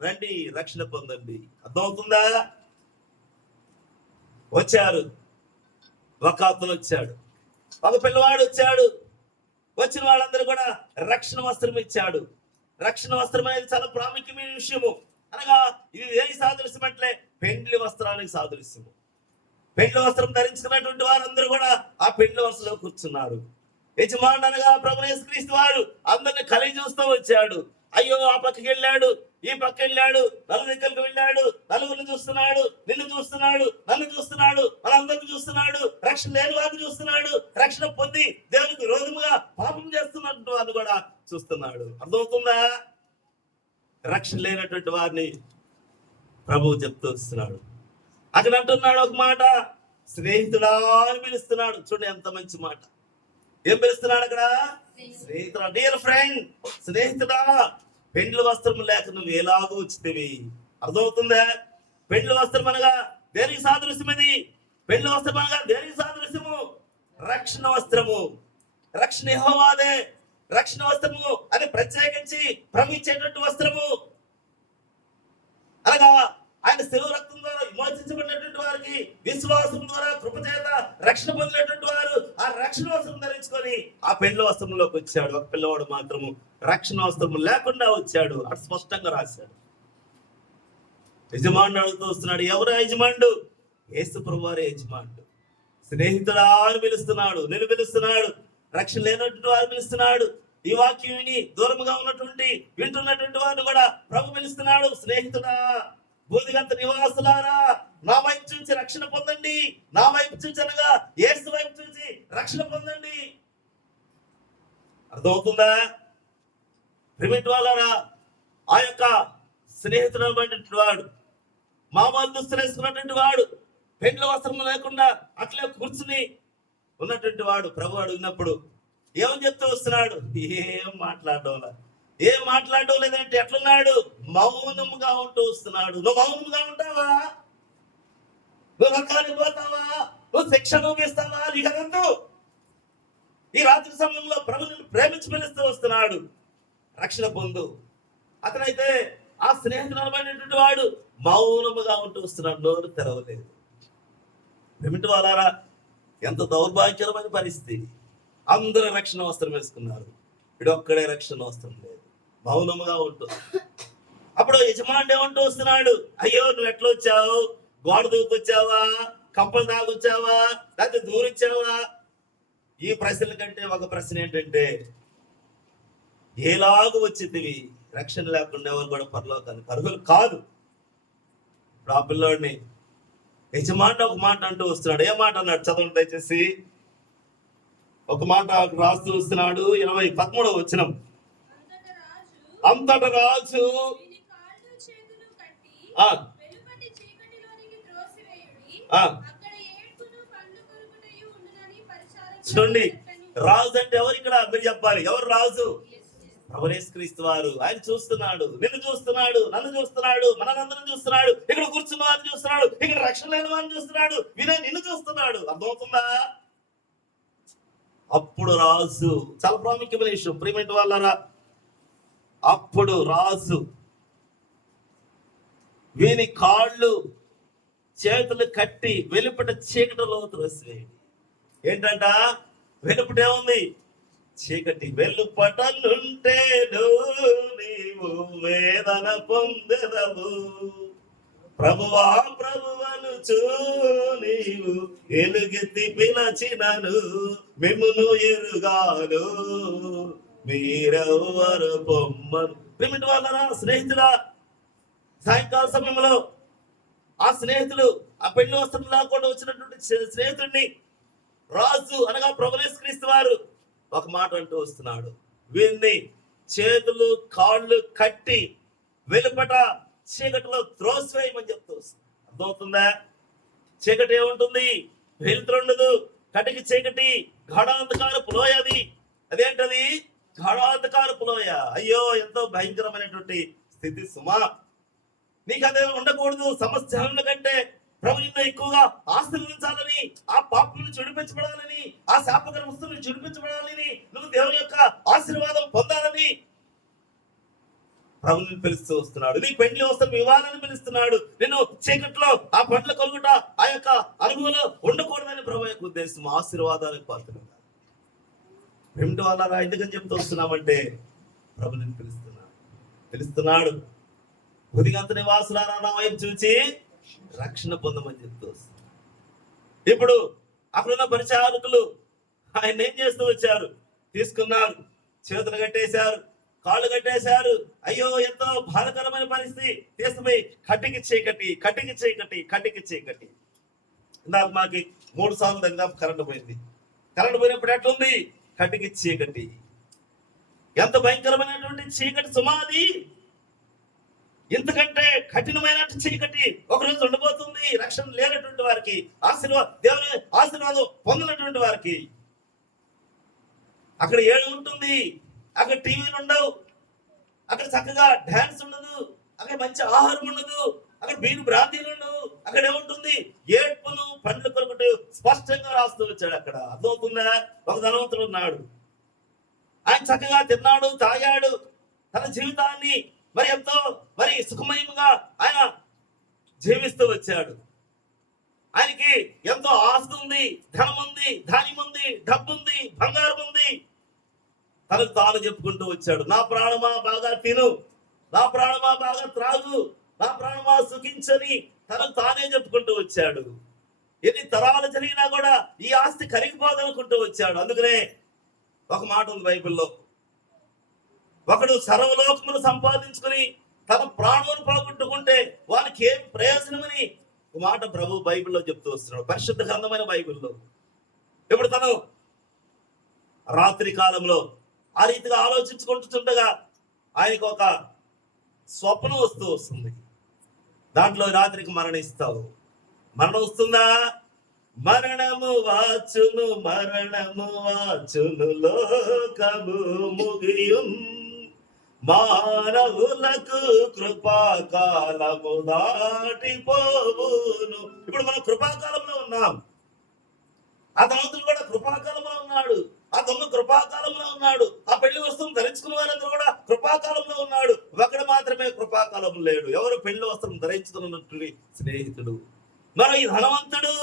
రండి, రక్షణ పొందండి. అర్థమవుతుందా? వచ్చారు, ఒక అతను వచ్చాడు, ఒక పిల్లవాడు వచ్చాడు. వచ్చిన వాళ్ళందరూ కూడా రక్షణ వస్త్రం ఇచ్చాడు. రక్షణ వస్త్రం అనేది చాలా ప్రాముఖ్యమైన విషయము. అనగా ఇది దేనికి సాదృశ్యం అంటే పెండ్లి వస్త్రానికి సాదృశ్యము. పెండ్లి వస్త్రం ధరించుకున్నటువంటి వారందరూ కూడా ఆ పెండ్లి వస్త్రంలో కూర్చున్నారు. యజమానుడు అనగా ప్రభువు యేసుక్రీస్తు వారు అందరిని కలిగి చూస్తూ వచ్చాడు. అయ్యో ఆ పక్కకి వెళ్ళాడు, ఈ పక్క వెళ్ళాడు, నలుదిక్కలకు వెళ్ళాడు, నలుగురిని చూస్తున్నాడు, నిన్ను చూస్తున్నాడు, నన్ను చూస్తున్నాడు, మనందరిని చూస్తున్నాడు, రక్షణ లేని వారిని చూస్తున్నాడు, రక్షణ పొంది దేవునికి విరోధముగా పాపం చేస్తున్నట్టు వారిని కూడా చూస్తున్నాడు. అర్థమవుతుందా? రక్షణ లేనటువంటి వారిని ప్రభువు చెప్తూ వస్తున్నాడు. అక్కడ అంటున్నాడు ఒక మాట, స్నేహితుడా అని పిలుస్తున్నాడు. చూడండి ఎంత మంచి మాట. ఏం పిలుస్తున్నాడు అక్కడ? స్నేహితుడా, డియర్ ఫ్రెండ్, స్నేహితుడా, పెండ్లి వస్త్రం లేక నువ్వు ఎలాగో వచ్చితివి. అర్థమవుతుందా? పెండ్లి వస్త్రం అనగా దేనికి సాదృశ్యం? ఇది పెండ్లి వస్త్రం అనగా దేనికి సాదృశ్యము? రక్షణ వస్త్రము. రక్షణ యెహోవాదే. రక్షణ వస్త్రము అది ప్రత్యేకించి ప్రమించేటువంటి వస్త్రము. అనగా ఆయన శిలువ రక్తం ద్వారా విమోచించబడినటువంటి వారికి విశ్వాసం ద్వారా కృపచేత రక్షణ పొందినటువంటి వారు ఆ రక్షణ వస్త్రం ధరించుకొని ఆ పెళ్లి వస్త్రంలోకి వచ్చాడు. ఒక పిల్లవాడు మాత్రము రక్షణ వస్త్రం లేకుండా వచ్చాడు. అటు స్పష్టంగా రాశాడు. యజమానుడు అడుగుతూ వస్తున్నాడు, ఎవరు యజమానుడు? యేసు ప్రభువారే యజమానుడు. స్నేహితుడా అని పిలుస్తున్నాడు, నేను పిలుస్తున్నాడు. రక్షణ లేనటువంటి వారు పిలుస్తున్నాడు. ఈ వాక్యం విని దూరముగా ఉన్నటువంటి వింటున్నటువంటి వారు కూడా ప్రభు పిలుస్తున్నాడు, స్నేహితుడా, బూదిగంత నివాసులారా, నా వైపు చూసి రక్షణ పొందండి. నా వైపు చూసి అనగా యేసు వైపు చూసి రక్షణ పొందండి. అర్థమవుతుందా? ప్రిమిట్ వాళ్ళారా, ఆ యొక్క స్నేహితుడు అనేటువంటి వాడు, మామూలు దుస్తులు వేసుకున్నటువంటి వాడు, పెండ్ల వస్త్రం లేకుండా అట్లే కూర్చుని ఉన్నటువంటి వాడు ప్రభు అడిగినప్పుడు ఏమని చెప్తూ వస్తున్నాడు? ఏం మాట్లాడడం లేదంటే ఎట్లున్నాడు? మౌనముగా ఉంటూ వస్తున్నాడు. నువ్వు మౌనముగా ఉంటావా? నువ్వు రకానికి పోతావా? నువ్వు శిక్ష అనుభవిస్తావా? నీకు అదంతా ఈ రాత్రి సమయంలో ప్రభుని ప్రేమించి పిలుస్తూ వస్తున్నాడు. రక్షణ పొందు. అతనైతే ఆ స్నేహితుడైనటువంటి వాడు మౌనముగా ఉంటూ వస్తున్నాడు, నోరు తెరవలేదు. ఏమిటి వాళ్ళారా, ఎంత దౌర్భాగ్యమైన పరిస్థితి. అందరూ రక్షణ వస్త్రం వేసుకున్నారు, వీడొక్కడే రక్షణ వస్త్రం లేదు, మౌనముగా ఉంటుంది. అప్పుడు యజమానుడు ఏమంటూ వస్తున్నాడు, అయ్యో నువ్వు ఎట్లా వచ్చావు? గోడ దూకొచ్చావా? కప్పలు దాకొచ్చావా? లేకపోతే దూరొచ్చావా? ఈ ప్రశ్నల కంటే ఒక ప్రశ్న ఏంటంటే, ఏలాగు వచ్చింది రక్షణ లేకుండా ఎవరు కూడా పరలోకానికి అర్హులు కాదు. ఇప్పుడు ఆ పిల్లోడిని యజమాని ఒక మాట అంటూ వస్తున్నాడు. ఏ మాట అన్నాడు చదవండి దయచేసి. ఒక మాట రాస్తూ వస్తున్నాడు. 13వ వచనం. అంతట రాజు చూడండి, రాజు అంటే ఎవరు ఇక్కడ మీరు చెప్పాలి. ఎవరు రాజు? యేసుక్రీస్తు వారు. ఆయన చూస్తున్నాడు, నిన్ను చూస్తున్నాడు, నన్ను చూస్తున్నాడు, మనందరం చూస్తున్నాడు, ఇక్కడ కూర్చున్న వారిని చూస్తున్నాడు, ఇక్కడ రక్షణ లేని వారిని చూస్తున్నాడు, వినే నిన్ను చూస్తున్నాడు. అర్థమవుతుందా? అప్పుడు రాజు, చాలా ప్రాముఖ్యమైన విషయం ప్రియమైన వాళ్ళారా, అప్పుడు రాజు వీని కాళ్ళు చేతులు కట్టి వెలుపట చీకటిలో త్రోసివేయండి. ఏంటంట? వెలుపట ఏముంది? చీకటి. వెలుపటనుంటేను నీవు వేదన పొందెదవు, ప్రభువా ప్రభువనుచు నీవు ఎలుగెత్తి పిలచినను మిమ్మును ఎరుగాను మీరెవ్వరు పొమ్మను. ప్రియమైన వాళ్ళరా, స్నేహితుడా, సాయంకాల సమయంలో ఆ స్నేహితుడు, ఆ పెళ్లి వస్త్రం లేకుండా వచ్చినటువంటి స్నేహితుడిని రాజు అనగా ప్రభువు యేసుక్రీస్తు వారు ఒక మాట అంటూ వస్తున్నాడు. వీరిని చేతులు కాళ్ళు కట్టి వెలుపట చీకటిలో త్రోసివేయమని చెప్తూ వస్తుంది. అర్థమవుతుందా? చీకటి ఏముంటుంది? వెలుతురుండదు. కటికి చీకటి, గాఢాంధకారపు లోయ. అదేంటది? గాఢాంధకారపు లోయ. అయ్యో, ఎంతో భయంకరమైనటువంటి స్థితి సుమా. నీకు అదే ఉండకూడదు. సమస్త జనుల కంటే ప్రభు నిన్ను ఎక్కువగా ఆశీర్వదించాలని, ఆ పాపం నుంచి విడిపించబడాలని, ఆ శాపకర వస్తువు నుంచి విడిపించబడాలని, నువ్వు దేవుని యొక్క ఆశీర్వాదం పొందాలని ప్రభుని పిలుస్తూ వస్తున్నాడు. నీ పెండ్లి వస్త్రం ఇవ్వాలని పిలుస్తున్నాడు. నిన్ను చీకట్లో ఆ పండ్ల కలుగుట, ఆ యొక్క అనుభవంలో ఉండకూడదని ప్రభు యొక్క ఉద్దేశం. ఆశీర్వాదాలకు పాత్రగా ఏమిటి వాళ్ళరా? ఎందుకని చెప్తూ వస్తున్నామంటే ప్రభు నిన్ను పిలుస్తున్నాడు. ఉదిగంత నివాసులారా నా వైపు చూచి రక్షణ పొందమని చెప్తూ వస్తుంది. ఇప్పుడు అక్కడున్న పరిచారకులు ఆయన ఏం చేస్తూ వచ్చారు? తీసుకున్నారు, చేతులు కట్టేశారు, కాళ్ళు కట్టేశారు. అయ్యో, ఎంతో బాధకరమైన పరిస్థితి. తీసుకుపోయి కటికి చీకటి, కటికి చీకటి, కటికి చీకటి. ఇందాక మాకి 3 సార్లు దగ్గర కరెంట్ పోయింది. కరెంట్ పోయినప్పుడు ఎట్లుంది? కటికి చీకటి. ఎంత భయంకరమైనటువంటి చీకటి సుమాది. ఇంతకంటే కఠినమైన చీకటి ఒకరోజు ఉండబోతుంది రక్షణ లేనటువంటి వారికి, దేవుని ఆశీర్వాదం పొందినటువంటి వారికి. అక్కడ ఉంటుంది, అక్కడ టీవీలు ఉండవు, అక్కడ చక్కగా డాన్స్ ఉండదు, అక్కడ మంచి ఆహారం ఉండదు, అక్కడ బీరు బ్రాంతీలు ఉండవు. అక్కడ ఏముంటుంది? ఏడ్పును పండ్లు కొరకటి స్పష్టంగా రాస్తూ వచ్చాడు. అక్కడ అర్థమవుతుందా? ఒక ధనవంతుడు ఉన్నాడు. ఆయన చక్కగా తిన్నాడు, తాగాడు, తన జీవితాన్ని ఎంతో సుఖమయంగా ఆయన జీవిస్తూ వచ్చాడు. ఆయనకి ఎంతో ఆస్తి ఉంది, ధనం ఉంది, ధాన్యం ఉంది, డబ్బు ఉంది, బంగారం ఉంది. తనకు తాను చెప్పుకుంటూ వచ్చాడు, నా ప్రాణమా బాగా తిను, నా ప్రాణమా బాగా త్రాగు, నా ప్రాణమా సుఖించని తనకు తానే చెప్పుకుంటూ వచ్చాడు. ఎన్ని తరాలు జరిగినా కూడా ఈ ఆస్తి కరిగిపోదనుకుంటూ వచ్చాడు. అందుకనే ఒక మాట ఉంది బైబిల్లో, ఒకడు సర్వలోకమును సంపాదించుకుని తన ప్రాణాలను పోగొట్టుకుంటే వానికి ఏం ప్రయోజనమని ఒక మాట ప్రభు బైబిల్లో చెప్తూ వస్తున్నాడు, పరిశుద్ధ గ్రంథమైన బైబిల్లో. ఇప్పుడు తను రాత్రి కాలంలో ఆ రీతిగా ఆలోచించుకుంటుండగా ఆయనకు ఒక స్వప్నం వస్తుంది. దాంట్లో రాత్రికి మరణిస్తావు. మరణం వస్తుందా? మరణము వాచును, మరణము వాచును, లోకము ముగియుం, మానవులకు కృపాకాలము దాటిపోవును. ఇప్పుడు మనం కృపాకాలంలో ఉన్నాం. ఆ ధనవంతుడు కూడా కృపాకాలంలో ఉన్నాడు, ఆ దొంగ కృపాకాలంలో ఉన్నాడు, ఆ పెళ్లి వస్త్రం ధరించుకున్న వారందరూ కూడా కృపాకాలంలో ఉన్నాడు. ఒకడు మాత్రమే కృపాకాలం లేడు. ఎవరు పెళ్లి వస్త్రం ధరించుకున్నట్టు? స్నేహితుడు. మరి ఈ ధనవంతుడు,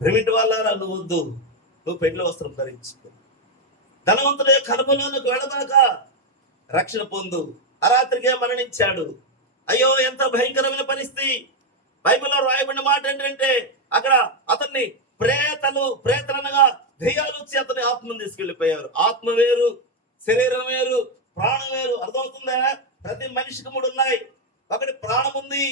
ప్రేమిటి వాళ్ళారా, నువ్వు వద్దు, నువ్వు పెళ్లి వస్త్రం ధరించుకో, ధనవంతుడు యొక్క అనుభవంలోకి వెళ్ళదాక రక్షణ పొందు. ఆ రాత్రికే మరణించాడు. అయ్యో, ఎంత భయంకరమైన పరిస్థితి. బైబిల్లో రాయబడిన మాట ఏంటంటే, అక్కడ అతన్ని ప్రేతలనగా దెయ్యాలు వచ్చి అతని ఆత్మను తీసుకెళ్లిపోయారు. ఆత్మ వేరు, శరీరం వేరు, ప్రాణం వేరు. అర్థమవుతుందా? ప్రతి మనిషికి 3 ఉన్నాయి. ఒకటి ప్రాణం ఉంది,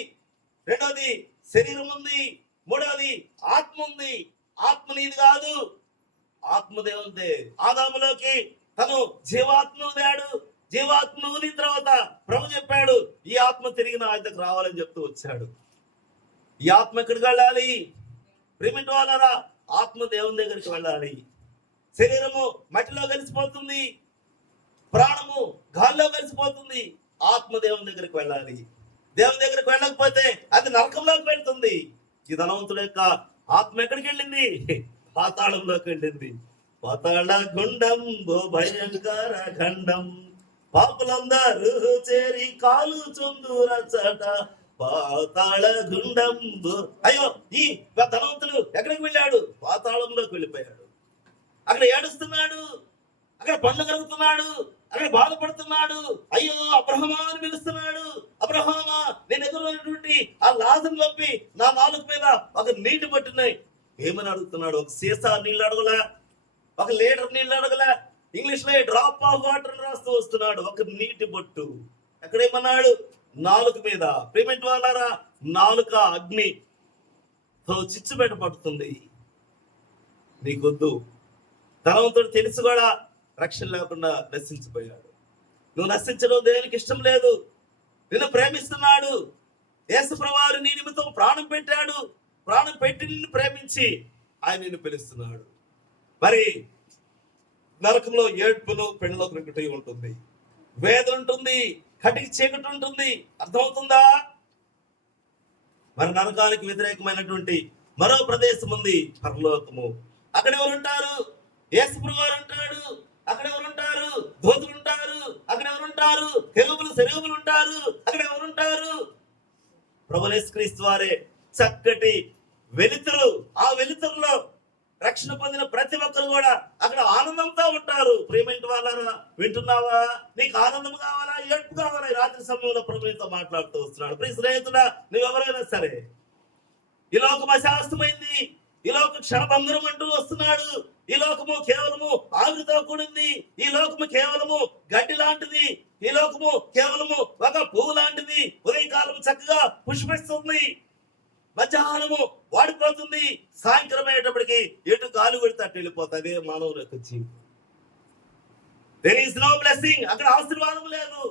రెండోది శరీరం ఉంది, మూడవది ఆత్మ ఉంది. ఆత్మ నీది కాదు, ఆత్మ దేవునిదే. ఆదాములోకి తను జీవాత్మను తేడు. జీవాత్మ ఊదిన తర్వాత ప్రభు చెప్పాడు, ఈ ఆత్మ తిరిగి నా దగ్గరకు రావాలని చెప్తూ వచ్చాడు. ఈ ఆత్మ ఎక్కడికి వెళ్ళాలి? ప్రేమిటి వాళ్ళరా, ఆత్మ దేవుని దగ్గరికి వెళ్ళాలి. శరీరము మట్టిలో కలిసిపోతుంది, ప్రాణము గాల్లో కలిసిపోతుంది. ఆత్మ దేవుని దగ్గరికి వెళ్ళాలి. దేవుని దగ్గరికి వెళ్ళకపోతే అది నరకంలోకి వెళ్తుంది. ఈ ధనవంతుడు యొక్క ఆత్మ ఎక్కడికి వెళ్ళింది? పాతాళంలోకి వెళ్ళింది. పాతాళ గుండం భయంకర ఖండం, పాపులందరూ చేరి కాలు చుందురచట పాతాళ గుండం. అయ్యో, ఈ ధనవంతుడు ఎక్కడికి వెళ్ళాడు? పాతాళంలోకి వెళ్ళిపోయాడు. అక్కడ ఏడుస్తున్నాడు, అక్కడ పండ్లు కలుగుతున్నాడు, అక్కడ బాధపడుతున్నాడు. అయ్యో అబ్రహమా అని పిలుస్తున్నాడు. అబ్రహమా, నేను ఎదురున్నటువంటి ఆ లాజరును పంపి నా నాలుగు మీద ఒక నీటి పట్టున్నాయి. ఏమని అడుగుతున్నాడు? ఒక సీసా నీళ్ళు అడగలా, ఒక లీటర్ నీళ్ళు అడగలా. ఇంగ్లీష్ లో డ్రాప్ ఆఫ్ వాటర్ రాస్తూ వస్తున్నాడు. ఒక నీటి బొట్టు. ఎక్కడేమన్నాడు? నాలుక మీద. ప్రేమెంట్ వాళ్ళారా, నాలుక అగ్నితో చిచ్చు పెట్టబడుతుంది. నీకొద్దు. ధనవంతుడు తెలిసి కూడా రక్షణ లేకుండా నశించిపోయాడు. నువ్వు నశించడం దేవునికి ఇష్టం లేదు. నిన్ను ప్రేమిస్తున్నాడు. యేసుప్రభువు నీ నిమిత్తం ప్రాణం పెట్టాడు. ప్రాణం పెట్టి నిన్ను ప్రేమించి ఆయన నిన్ను పిలుస్తున్నాడు. మరి నరకంలో ఏడ్పును పెళ్ళలో క్రికెట్ ఉంటుంది, వేదన ఉంటుంది, కటికి చీకటి ఉంటుంది. అర్థమవుతుందా? మరి నరకానికి వ్యతిరేకమైనటువంటి మరో ప్రదేశం ఉంది, పరలోకము. అక్కడ ఎవరుంటారు? యేసుప్రభువు ఉంటాడు. అక్కడ ఎవరుంటారు? దూతలు ఉంటారు. అక్కడ ఎవరుంటారు? కెరూబులు, సెరూబులు ఉంటారు. అక్కడ ఎవరుంటారు? ప్రభువు యేసుక్రీస్తు వారే చక్కటి వెలుతురు. ఆ వెలుతురులో రక్షణ పొందిన ప్రతి ఒక్కరు కూడా అక్కడ ఆనందంతో ఉంటారు. ప్రియమైన వాళ్ళారా, వింటున్నావా? నీకు ఆనందం కావాలా, ఏడుపు కావాలా? ఈ రాత్రి సమయంలో ప్రభువుతో మాట్లాడుతూ వస్తున్నాడు. ప్రియ స్నేహితుడా, నువ్వెవరైనా సరే, ఈ లోకం అశాస్త్రమైంది, ఈ లోకం క్షణభంగరం అంటూ వస్తున్నాడు. ఈ లోకము కేవలము ఆవిరితో కూడింది. ఈ లోకము కేవలము గడ్డి లాంటిది. ఈ లోకము కేవలము ఒక పువ్వు లాంటిది. ఉదయకాలం చక్కగా పుష్పిస్తుంది, మధ్యాహ్నము వాడిపోతుంది, సాయంత్రం అయ్యేటప్పటికి ఎటు గాలి కొడితే అటు వెళ్ళిపోతుంది. మానవుల యొక్క జీవితం. There is no blessing. అక్కడ ఆశీర్వాదం లేదు.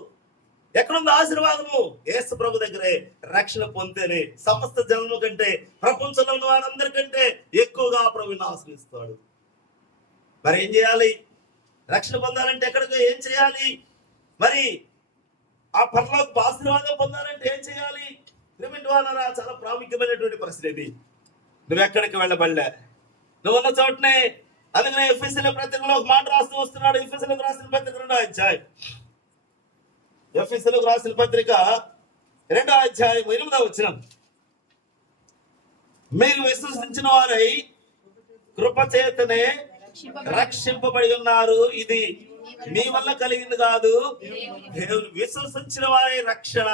ఎక్కడుంది ఆశీర్వాదము? యేసు ప్రభు దగ్గరే రక్షణ పొందితేనే సమస్త జన్మ కంటే, ప్రపంచంలో ఉన్న వారందరికంటే ఎక్కువగా ప్రభువుని ఆశ్రయిస్తాడు. మరి ఏం చేయాలి? రక్షణ పొందాలంటే ఎక్కడికి ఏం చేయాలి? మరి ఆ పరలోక ఆశీర్వాదం పొందాలంటే ఏం చేయాలి? ప్రియమైన వాళ్ళారా, చాలా ప్రాముఖ్యమైనటువంటి ప్రశ్న ఇది. నువ్వు ఎక్కడికి వెళ్ళబడలే, నువ్వు ఉన్న చోటనే. అందుకనే ఎఫెసీయుల పత్రికలో ఒక మాట రాస్తూ వస్తున్నాడు. ఎఫెసీయులకు రాసిన పత్రిక 2వ అధ్యాయం. ఎఫెసీయులకు రాసిన పత్రిక 2వ అధ్యాయం 8వ వచనం. మీరు విశ్వసించిన వారై కృపచేతనే రక్షింపబడి ఉన్నారు. ఇది మీ వల్ల కలిగింది కాదు, దేవుని. విశ్వసించిన వారి రక్షణ,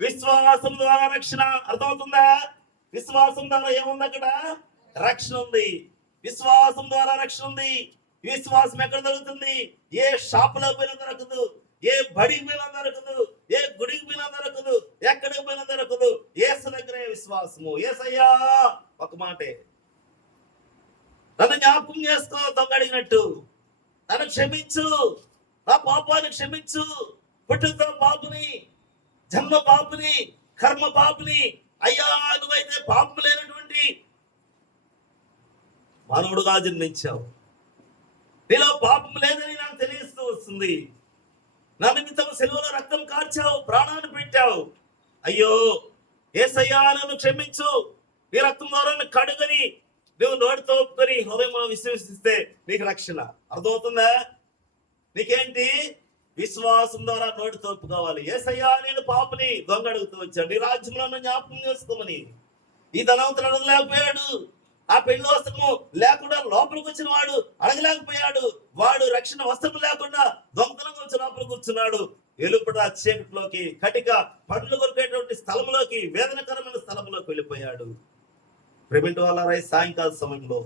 విశ్వాసం ద్వారా రక్షణ. అర్థమవుతుందా? విశ్వాసం ద్వారా ఏముంది? అక్కడ రక్షణ ఉంది. విశ్వాసం ద్వారా రక్షణ ఉంది. విశ్వాసం ఎక్కడ దొరుకుతుంది? ఏ షాపులో పోయినా దొరకదు, ఏ బడికి పోయినా దొరకదు, ఏ గుడికి పోయినా దొరకదు, ఎక్కడికి పోయినా దొరకదు. యేసు దగ్గరే విశ్వాసము. యేసయ్యా ఒక మాటే, నన్ను జ్ఞాపకం చేసుకో, దొంగడిగినట్టు నన్ను క్షమించు, నా పాపాన్ని క్షమించు. పుట్టుతో పాపుని, జన్మ పాపుని, కర్మ పాపుని. అయ్యా, నువ్వైతే పాపం లేనటువంటి మానవుడుగా జన్మించావు. నీలో పాపం లేదని నాకు తెలియస్తూ వస్తుంది. నా నిమిత్తం సెలవులో రక్తం కార్చావు, ప్రాణాన్ని పెట్టావు. అయ్యో యేసయ్యా, నన్ను క్షమించు. నీ రక్తం ద్వారా కడుగని నువ్వు నోటితో ఒప్పుకొని హృదయంలో విశ్వసిస్తే నీకు రక్షణ. అర్థమవుతుందా? నీకేంటి? విశ్వాసం ద్వారా నోటితో ఒప్పుకోవాలి. యేసయ్యా, నేను పాపని, దొంగ అడుగుతూ వచ్చాడు, నీ రాజ్యంలో జ్ఞాపకం చేసుకోమని. ఈ ధనవంతుడు అడగలేకపోయాడు. ఆ పెళ్లి వస్త్రము లేకుండా లోపలికి వచ్చిన వాడు అడగలేకపోయాడు. వాడు రక్షణ వస్త్రము లేకుండా దొంగతనంగా వచ్చి లోపలికి కూర్చున్నాడు. ఎలుపట చీకటిలోకి, కటిక పండ్లు కొరికేటువంటి స్థలంలోకి, వేదనకరమైన స్థలంలోకి వెళ్ళిపోయాడు. ప్రేమింటి వాళ్ళ సాయంకాల సమయంలో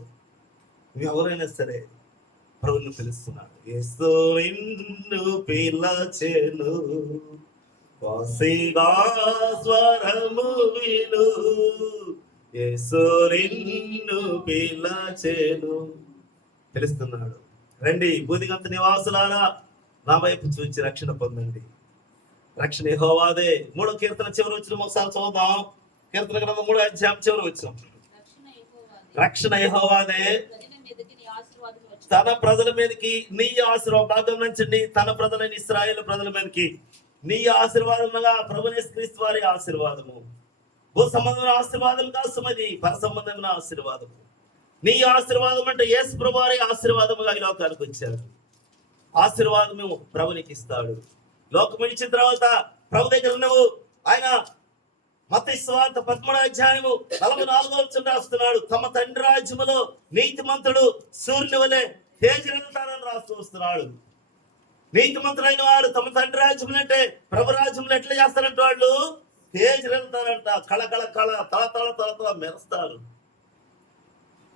ఎవరైనా సరే ప్రభుని పిలుస్తున్నాడు. యేసు నిన్ను పిలచెను, వాసిగా స్వరము విను, యేసు నిన్ను పిలచెను. పిలుస్తున్నాడు, రండి భూదిగంత నివాసులారా, నా వైపు చూచి రక్షణ పొందండి. రక్షణ యెహోవాదే. 3వ కీర్తన చివరి వచ్చిన ఒకసారి చదువుదాం. కీర్తన గ్రంథం 3వ అధ్యాయం చివరి వచ్చిన. రక్షణ యెహోవాదే, తన ప్రజల మీదకి నీ ఆశీర్వాదం గమనించండి. తన ప్రజలైన ఇశ్రాయేలు ప్రజల మీదకి నీ ఆశీర్వాదముగా ప్రభుని క్రీస్తు వారి ఆశీర్వాదము. భూ సంబంధమైన ఆశీర్వాదం కాదు సుమది, పర సంబంధమైన ఆశీర్వాదము. నీ ఆశీర్వాదం అంటే యేసు ప్రభు వారి ఆశీర్వాదముగా ఈ లోకానికి వచ్చారు. ఆశీర్వాదము ప్రభునికి ఇస్తాడు. లోకం ఇచ్చిన తర్వాత ప్రభు దగ్గర నువ్వు ఆయన మత్తయి సువార్త 13వ అధ్యాయము 44వ వచనం రాస్తున్నాడు. తమ తండ్రి రాజ్యములో నీతిమంతుడు సూర్యుని వలె తేజరిల్లుతారని రాస్తూ వస్తున్నాడు. నీతిమంతులైన వారు తమ తండ్రి రాజ్యములు అంటే ప్రభు రాజ్యములు ఎట్లా చేస్తారంటే వాళ్ళు తేజరిల్లుతారంట. కళ కళ కళ తల తల తల తల మెరుస్తారు.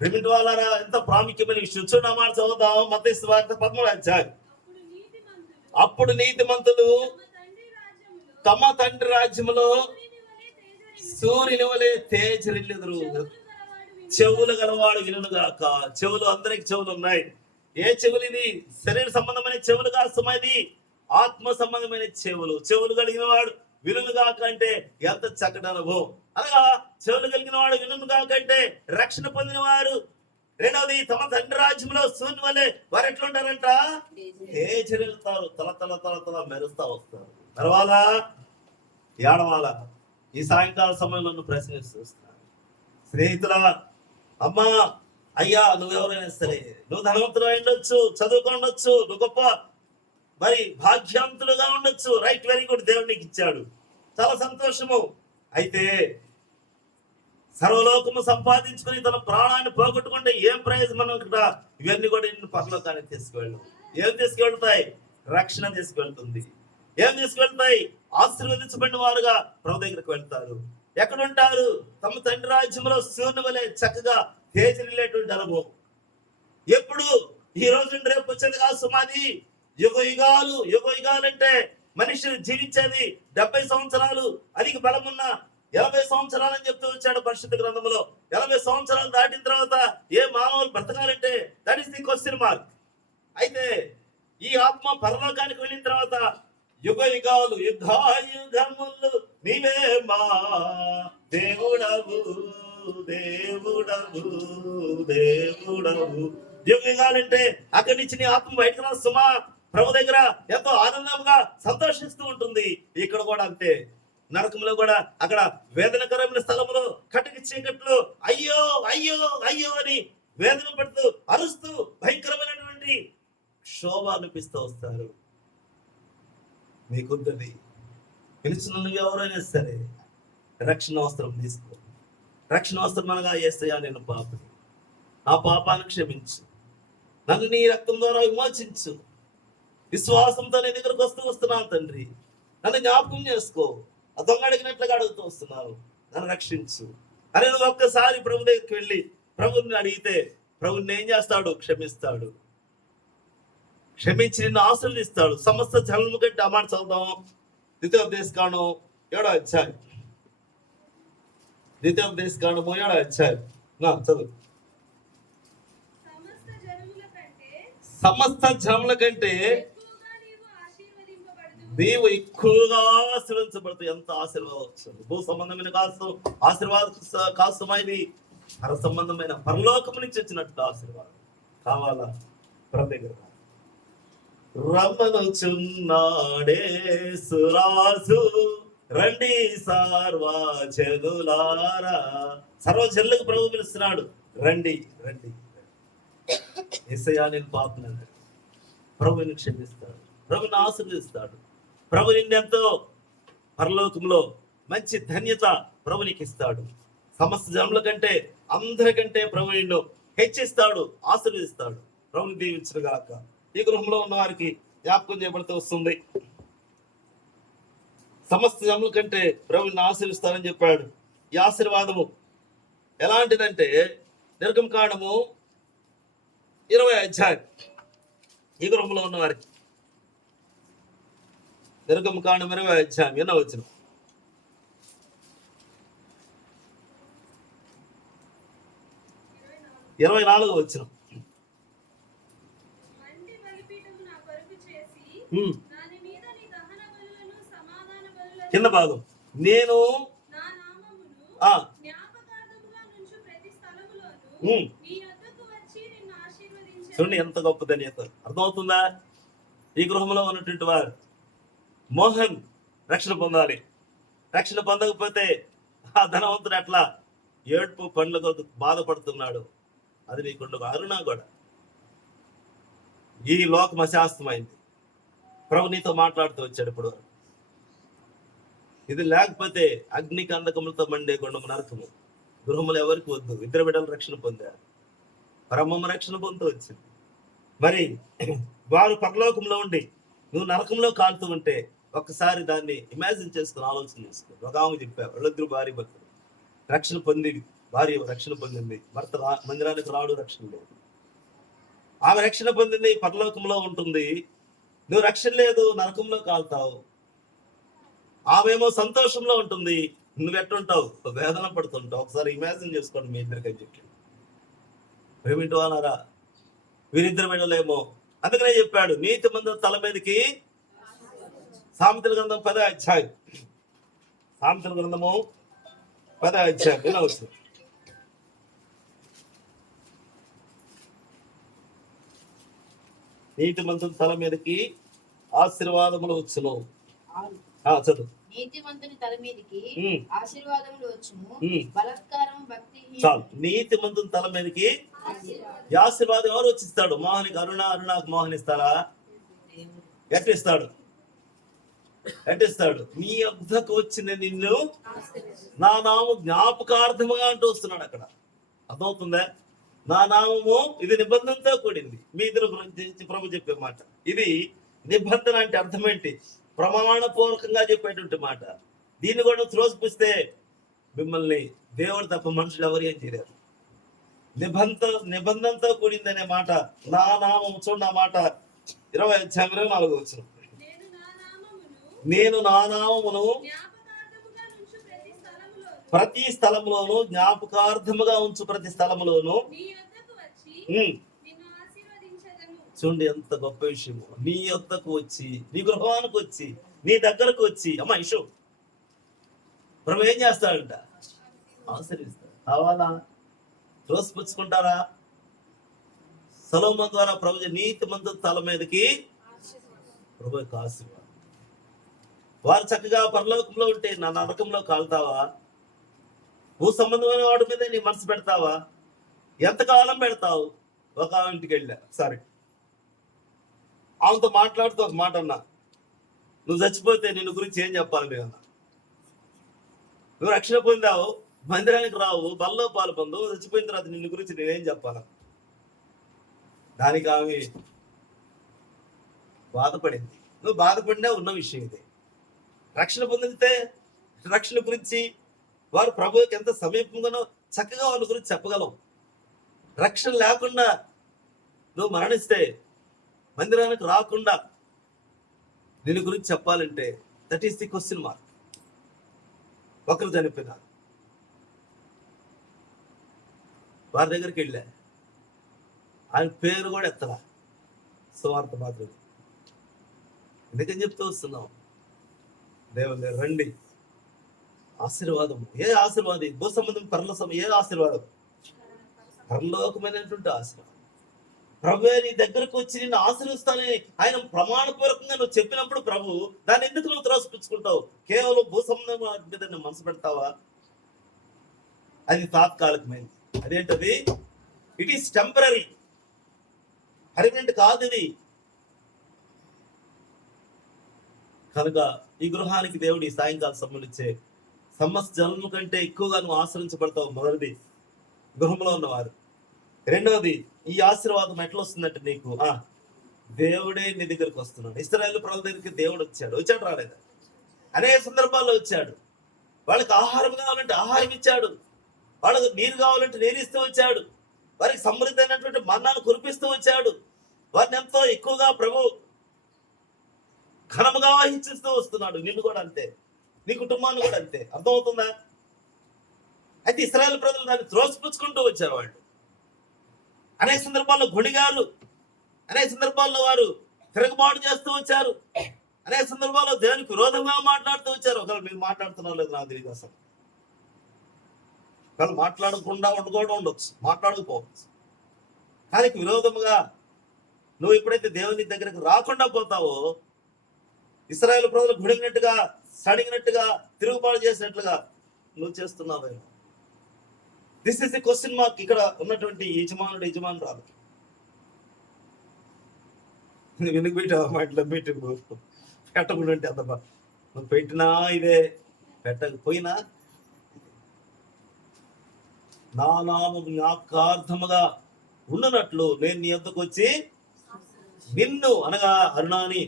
ప్రేమిటి వాళ్ళారా, ఎంత ప్రాముఖ్యమైన విషయం. చూడ మాట చదువుతాం. మత్తయి సువార్త 13వ అధ్యాయం. అప్పుడు నీతిమంతులు తమ తండ్రి రాజ్యములో సూర్యుని వలె తేజరిల్లుదురు. చెవులు గలవాడు వినుగాక. చెవులు, అందరికి చెవులు ఉన్నాయి. ఏ చెవులు? ఇది శరీర సంబంధమైన చెవులు కాదు సుమది, ఆత్మ సంబంధమైన చెవులు. చెవులు కలిగిన వాడు వినుగాక అంటే ఎంత చక్కటి అనుభవం. అనగా చెవులు కలిగిన వాడు వినుగాక అంటే రక్షణ పొందిన వారు. రెండవది, తమ తండ్రి రాజ్యంలో సూర్యుని వలె వారు ఎట్లుంటారంట? తేజరిల్లుతారు. తల తల తల తల మెరుస్తా వస్తారు. నరవాలా, ఏడవాలా? ఈ సాయంకాల సమయంలో నువ్వు ప్రశ్నిస్తున్నాను. స్నేహితులా, అమ్మా, అయ్యా, నువ్వెవరైనా సరే, నువ్వు ధనవంతులు ఉండొచ్చు, చదువుకోండొచ్చు, నువ్వు గొప్ప మరి భాగ్యవంతులుగా ఉండొచ్చు. రైట్, వెరీ గుడ్, దేవుడు నీకు ఇచ్చాడు, చాలా సంతోషము. అయితే సర్వలోకము సంపాదించుకుని తన ప్రాణాన్ని పోగొట్టుకుంటే ఏం ప్రయోజనం? ఇవన్నీ కూడా నిన్ను పరలోకానికి తీసుకువెళ్ళు. ఏం తీసుకువెళ్తాయి? రక్షణ తీసుకువెళ్తుంది. ఏం తీసుకువెళ్తాయి? ఆశీర్వదించబడిన వారుగా ప్రభు దగ్గరికి వెళ్తారు. ఎక్కడుంటారు? తమ తండ్రి రాజ్యంలో సూర్యుని వలె చక్కగా తేజరిల్లేటువంటి అనుభవం. ఎప్పుడు? ఈ రోజు రేపు వచ్చేది కాదు సుమాది. యుగ యుగాలు. యుగ యుగాలు అంటే మనిషి జీవించేది 70 సంవత్సరాలు, అధిక బలమున్న 80 సంవత్సరాలు అని చెప్తూ వచ్చాడు పరిశుద్ధ గ్రంథంలో. 80 సంవత్సరాలు దాటిన తర్వాత ఏ మానవులు బ్రతకాలంటే that is the question mark. అయితే ఈ ఆత్మ పరలోకానికి వెళ్ళిన తర్వాత యుగ యుగాలు, యుగాయుగములు నీవే మా దేవుడవు, దేవుడవు, దేవుడవు. యుగ యుగాలంటే అక్కడి నుంచి నీ ఆత్మ బయటకు రా సుమా. ప్రభు దగ్గర ఎంతో ఆనందంగా సంతోషిస్తూ ఉంటుంది. ఇక్కడ కూడా అంతే. నరకంలో కూడా అక్కడ వేదనకరమైన స్థలంలో కటిక చీకట్లో అయ్యో అయ్యో అయ్యో అని వేదన పడుతూ అరుస్తూ భయంకరమైనటువంటి శోభ అనిపిస్తూ వస్తారు. మీకుంటుంది. పిలుచున్న ఎవరైనా సరే రక్షణ వస్త్రం తీసుకో. రక్షణ వస్త్రం అనగా యేసయ్యా, నేను పాపని, నా పాపాన్ని క్షమించు, నన్ను నీ రక్తం ద్వారా విమోచించు, విశ్వాసంతో నీ దగ్గరకు వస్తున్నాను తండ్రి, నన్ను జ్ఞాపకం చేసుకో, ఆ దొంగ అడిగినట్లుగా అడుగుతూ వస్తున్నాను, నన్ను రక్షించు అని నువ్వు ఒక్కసారి ప్రభు దగ్గరికి వెళ్ళి ప్రభుని అడిగితే ప్రభుని ఏం చేస్తాడు? క్షమిస్తాడు. క్షమించి నిన్ను ఆశీర్వదిస్తాడు. సమస్త జనము కంటే ఆ మాట చదువుదాం. ద్వితీయోపదేశకాండం 7వ అధ్యాయం. ద్వితీయోపదేశకాండము 7వ అధ్యాయం చదువు. సమస్త జనముల కంటే నీవు ఎక్కువగా ఆశీర్వదించబడుతూ. ఎంత ఆశీర్వాదం వస్తుంది! భూ సంబంధమైన ఆశీర్వాదం కాస్తమైంది, పర సంబంధమైన పరలోకము నుంచి వచ్చినట్టు ఆశీర్వాదం కావాలా? ప్రతి రమ్మనుచున్నాడే సురాజు, రండి సర్వజనులారా. సర్వజనులకు ప్రభు పిలుస్తున్నాడు, రండి రండి. యేసయ్యా, నేను పాపనన్నాడు. ప్రభుని క్షమిస్తాడు, ప్రభుని ఆశీర్వదిస్తాడు. ప్రభు నిన్నెంతో పరలోకంలో మంచి ధన్యత ప్రభు నీకు ఇస్తాడు. సమస్త జనుల కంటే, అందరికంటే ప్రభు నిన్ను హెచ్చిస్తాడు, ఆశీర్వదిస్తాడు. ప్రభుని దీవించును గాక. ఈ గృహంలో ఉన్న వారికి జ్ఞాపకం చేయబడుతూ వస్తుంది. సమస్త జనుల కంటే ప్రభుని ఆశీర్వదిస్తానని చెప్పాడు. ఈ ఆశీర్వాదము ఎలాంటిదంటే నిర్గమకాండము 20 అధ్యాయం ఈ గృహంలో ఉన్న వారికి నిర్గమకాండం 20 అధ్యాయం ఎన్నో వచ్చిన 24 వచ్చిన కింద భాగం నేను చూడండి ఎంత గొప్ప ధన్యత అర్థమవుతుందా. ఈ గృహంలో ఉన్నటువంటి వారు మోహన్ రక్షణ పొందాలి. రక్షణ పొందకపోతే ఆ ధనవంతుడు అట్లా ఏడుపు పండ్ల కొరకు బాధపడుతున్నాడు. అది నీకుండ అరుణ కూడా ఈ లోకం అశాస్త్రమైంది. ప్రభు నీతో మాట్లాడుతూ వచ్చాడు ఇప్పుడు. ఇది లేకపోతే అగ్ని కందకములతో మండే గుండము నరకము. గృహములు ఎవరికి వద్దు. ఇద్దరు బిడ్డలు రక్షణ పొందారు, పరమమ్మ రక్షణ పొందుతూ వచ్చింది. మరి వారు పరలోకంలో ఉండి నువ్వు నరకంలో కాలుతూ ఉంటే ఒక్కసారి దాన్ని ఇమాజిన్ చేసుకుని ఆలోచన చేసుకో. ఒక ఆమె చెప్పారు, వాళ్ళిద్దరు భార్య భర్తలు రక్షణ పొంది, భార్య రక్షణ పొందింది, భర్త మందిరానికి రాడు, రక్షణ లేదు. ఆమె రక్షణ పొందింది, పరలోకంలో ఉంటుంది. నువ్వు రక్షణ లేదు, నరకంలో కాలుతావు. ఆమెమో సంతోషంలో ఉంటుంది, నువ్వు ఎట్టుంటావు, వేదన పడుతుంటావు. ఒకసారి ఇమాజిన్ చేసుకోండి మీ ఇద్దరికి అని చెప్పి. ఏమిటి అన్నారా, వీరిద్దరు వెళ్ళలేమో. అందుకనే చెప్పాడు నీతి మంది తల మీదకి. సామెతల గ్రంథం 10వ అధ్యాయం, సామెతల గ్రంథము 10వ అధ్యాయం ఇలా వస్తుంది. నీతి మంతుని తల మీదకి ఆశీర్వాదములు వచ్చును. చదువు. నీతిమంతుని తల మీదకి ఆశీర్వాదములు వచ్చును, బలాత్కారం భక్తి. చాలు. నీతి మంతుని తల మీదకి ఆశీర్వాదం ఎవరు వచ్చిస్తాడు? మోహనికి అరుణకు మోహన్ ఇస్తారా? ఎట్టిస్తాడు? నీ వద్దకు వచ్చిన నిన్ను నా నామం జ్ఞాపకార్థముగా అంటూ వస్తున్నాడు అక్కడ. అర్థమవుతుందా? నా నామము ఇది నిబంధనతో కూడింది. మీ ఇద్దరు గురించి ప్రభు చెప్పే మాట ఇది. నిబంధన అంటే అర్థం ఏంటి? ప్రమాణపూర్వకంగా చెప్పేటువంటి మాట. దీన్ని కూడా త్రోసిపిస్తే మిమ్మల్ని దేవుడు తప్ప మనుషులు ఎవరు ఏం చేయలేరు. నిబంధనతో కూడిందనే మాట. నా నామము చూడండి, ఆ మాట 20:24 వచ్చిన. నేను నా నామమును ప్రతి స్థలంలోను జ్ఞాపకార్థముగా ఉంచు, ప్రతి స్థలంలోను. చూడండి ఎంత గొప్ప విషయము. నీ యొద్దకు వచ్చి, నీ గృహానికి వచ్చి, నీ దగ్గరకు వచ్చి. అమ్మా ఇషు ప్రభు ఏం చేస్తాడంట? ఆశీర్వదిస్తాడు. కావాలా? త్రోసిపుచ్చుకుంటారా? సొలొమోను ద్వారా ప్రభు నీతి మంతుల తల మీదకి ప్రభు యొక్క ఆశీర్వాదం. వారు చక్కగా పరలోకంలో ఉంటే నా నరకంలో కాలుతావా? భూ సంబంధమైన వాడి మీద నీ మనసు పెడతావా? ఎంతకాలం పెడతావు? ఒక ఇంటికి వెళ్ళా సరే, ఆమెతో మాట్లాడుతూ ఒక మాట అన్నా, నువ్వు చచ్చిపోతే నిన్ను గురించి ఏం చెప్పాలి నేను అన్నా. నువ్వు రక్షణ పొందావు, మందిరానికి రావు, బల్లో పాలు పొందవు, చచ్చిపోయిన తర్వాత నిన్ను గురించి నేనేం చెప్పాల? దానికి ఆమె బాధపడింది. నువ్వు బాధపడినా ఉన్న విషయం ఇది. రక్షణ పొందితే రక్షణ గురించి వారు ప్రభువుకి ఎంత సమీపంగానో చక్కగా వాళ్ళ గురించి చెప్పగలం. రక్షణ లేకుండా నువ్వు మరణిస్తే, మందిరానికి రాకుండా దీని గురించి చెప్పాలంటే that is the question mark. ఒకరు చనిపోయినారు, వారి దగ్గరికి వెళ్ళా, ఆయన పేరు కూడా ఎత్తలా, సువార్త మాత్రం. ఎందుకని చెప్తూ వస్తున్నాం? దేవుని రండి, ఆశీర్వాదం. ఏ ఆశీర్వాదం? భూ సంబంధం, ఏ ఆశీర్వాదం? పరలోకమైనటువంటి ఆశీర్వాదం. ప్రభు నీ దగ్గరకు వచ్చి నిన్ను ఆశీర్వదిస్తానని ఆయన ప్రమాణపూర్వకంగా నువ్వు చెప్పినప్పుడు ప్రభు దాన్ని ఎందుకు నువ్వు త్రోసిపుచ్చుకుంటావు? కేవలం భూ సంబంధం మీద నువ్వు మనసు పెడతావా? అది తాత్కాలికమైనది. అదేంటది? ఇట్ ఈస్ టెంపరీ, పర్మనెంట్ కాదు ఇది. కనుక ఈ గృహానికి దేవుడి సాయంకాలం సంబంధించే సమస్త జన్మ కంటే ఎక్కువగా నువ్వు ఆశ్రయించబడతావు. మొదటిది గృహంలో ఉన్నవారు. రెండవది ఈ ఆశీర్వాదం ఎట్లా వస్తుందంటే నీకు దేవుడే నీ దగ్గరికి వస్తున్నాడు. ఇశ్రాయేలు ప్రజల దగ్గరికి దేవుడు వచ్చాడు రాలేదా? అనేక సందర్భాల్లో వచ్చాడు. వాళ్ళకి ఆహారం కావాలంటే ఆహారం ఇచ్చాడు. వాళ్ళకు నీరు కావాలంటే నీరు ఇస్తూ వచ్చాడు. వారికి సమృద్ధి అయినటువంటి మన్నాను కురిపిస్తూ వచ్చాడు. వారిని ఎంతో ఎక్కువగా ప్రభు ఘనముగా హింసిస్తూ వస్తున్నాడు. నిన్ను కూడా అంతే, నీ కుటుంబాన్ని కూడా అంతే. అర్థమవుతుందా? అయితే ఇశ్రాయేలు ప్రజలు దాన్ని త్రోసిపుచ్చుకుంటూ వచ్చారు. వాళ్ళు అనేక సందర్భాల్లో గుణిగారు, అనేక సందర్భాల్లో వారు తిరగబాటు చేస్తూ వచ్చారు, అనేక సందర్భాల్లో దేవునికి విరోధంగా మాట్లాడుతూ వచ్చారు. ఒకవేళ మీరు మాట్లాడుతున్నారో లేదు నాకు తెలియదు అసలు. ఒకవేళ మాట్లాడకుండా ఉండకూడదు, ఉండొచ్చు, మాట్లాడకపోవచ్చు. కానీ విరోధముగా నువ్వు ఎప్పుడైతే దేవుని దగ్గరకు రాకుండా పోతావో, ఇశ్రాయేలు ప్రజలు గుడిగినట్టుగా, సడిగినట్టుగా, తిరుగుబాటు చేసినట్లుగా నువ్వు చేస్తున్నావు. This is the question mark ఇక్కడ ఉన్నటువంటి యజమానురాలు. వెనుక పెట్టావా మా ఇంట్లో మీటింగ్ పెట్టకుండా అదమ్మా, నువ్వు పెట్టినా ఇదే, పెట్టకపోయినా నా నామము జ్ఞాపకార్థముగా ఉండునట్లు నేను నీ యొద్దకు వచ్చి నిన్ను అనగా అరుణాని,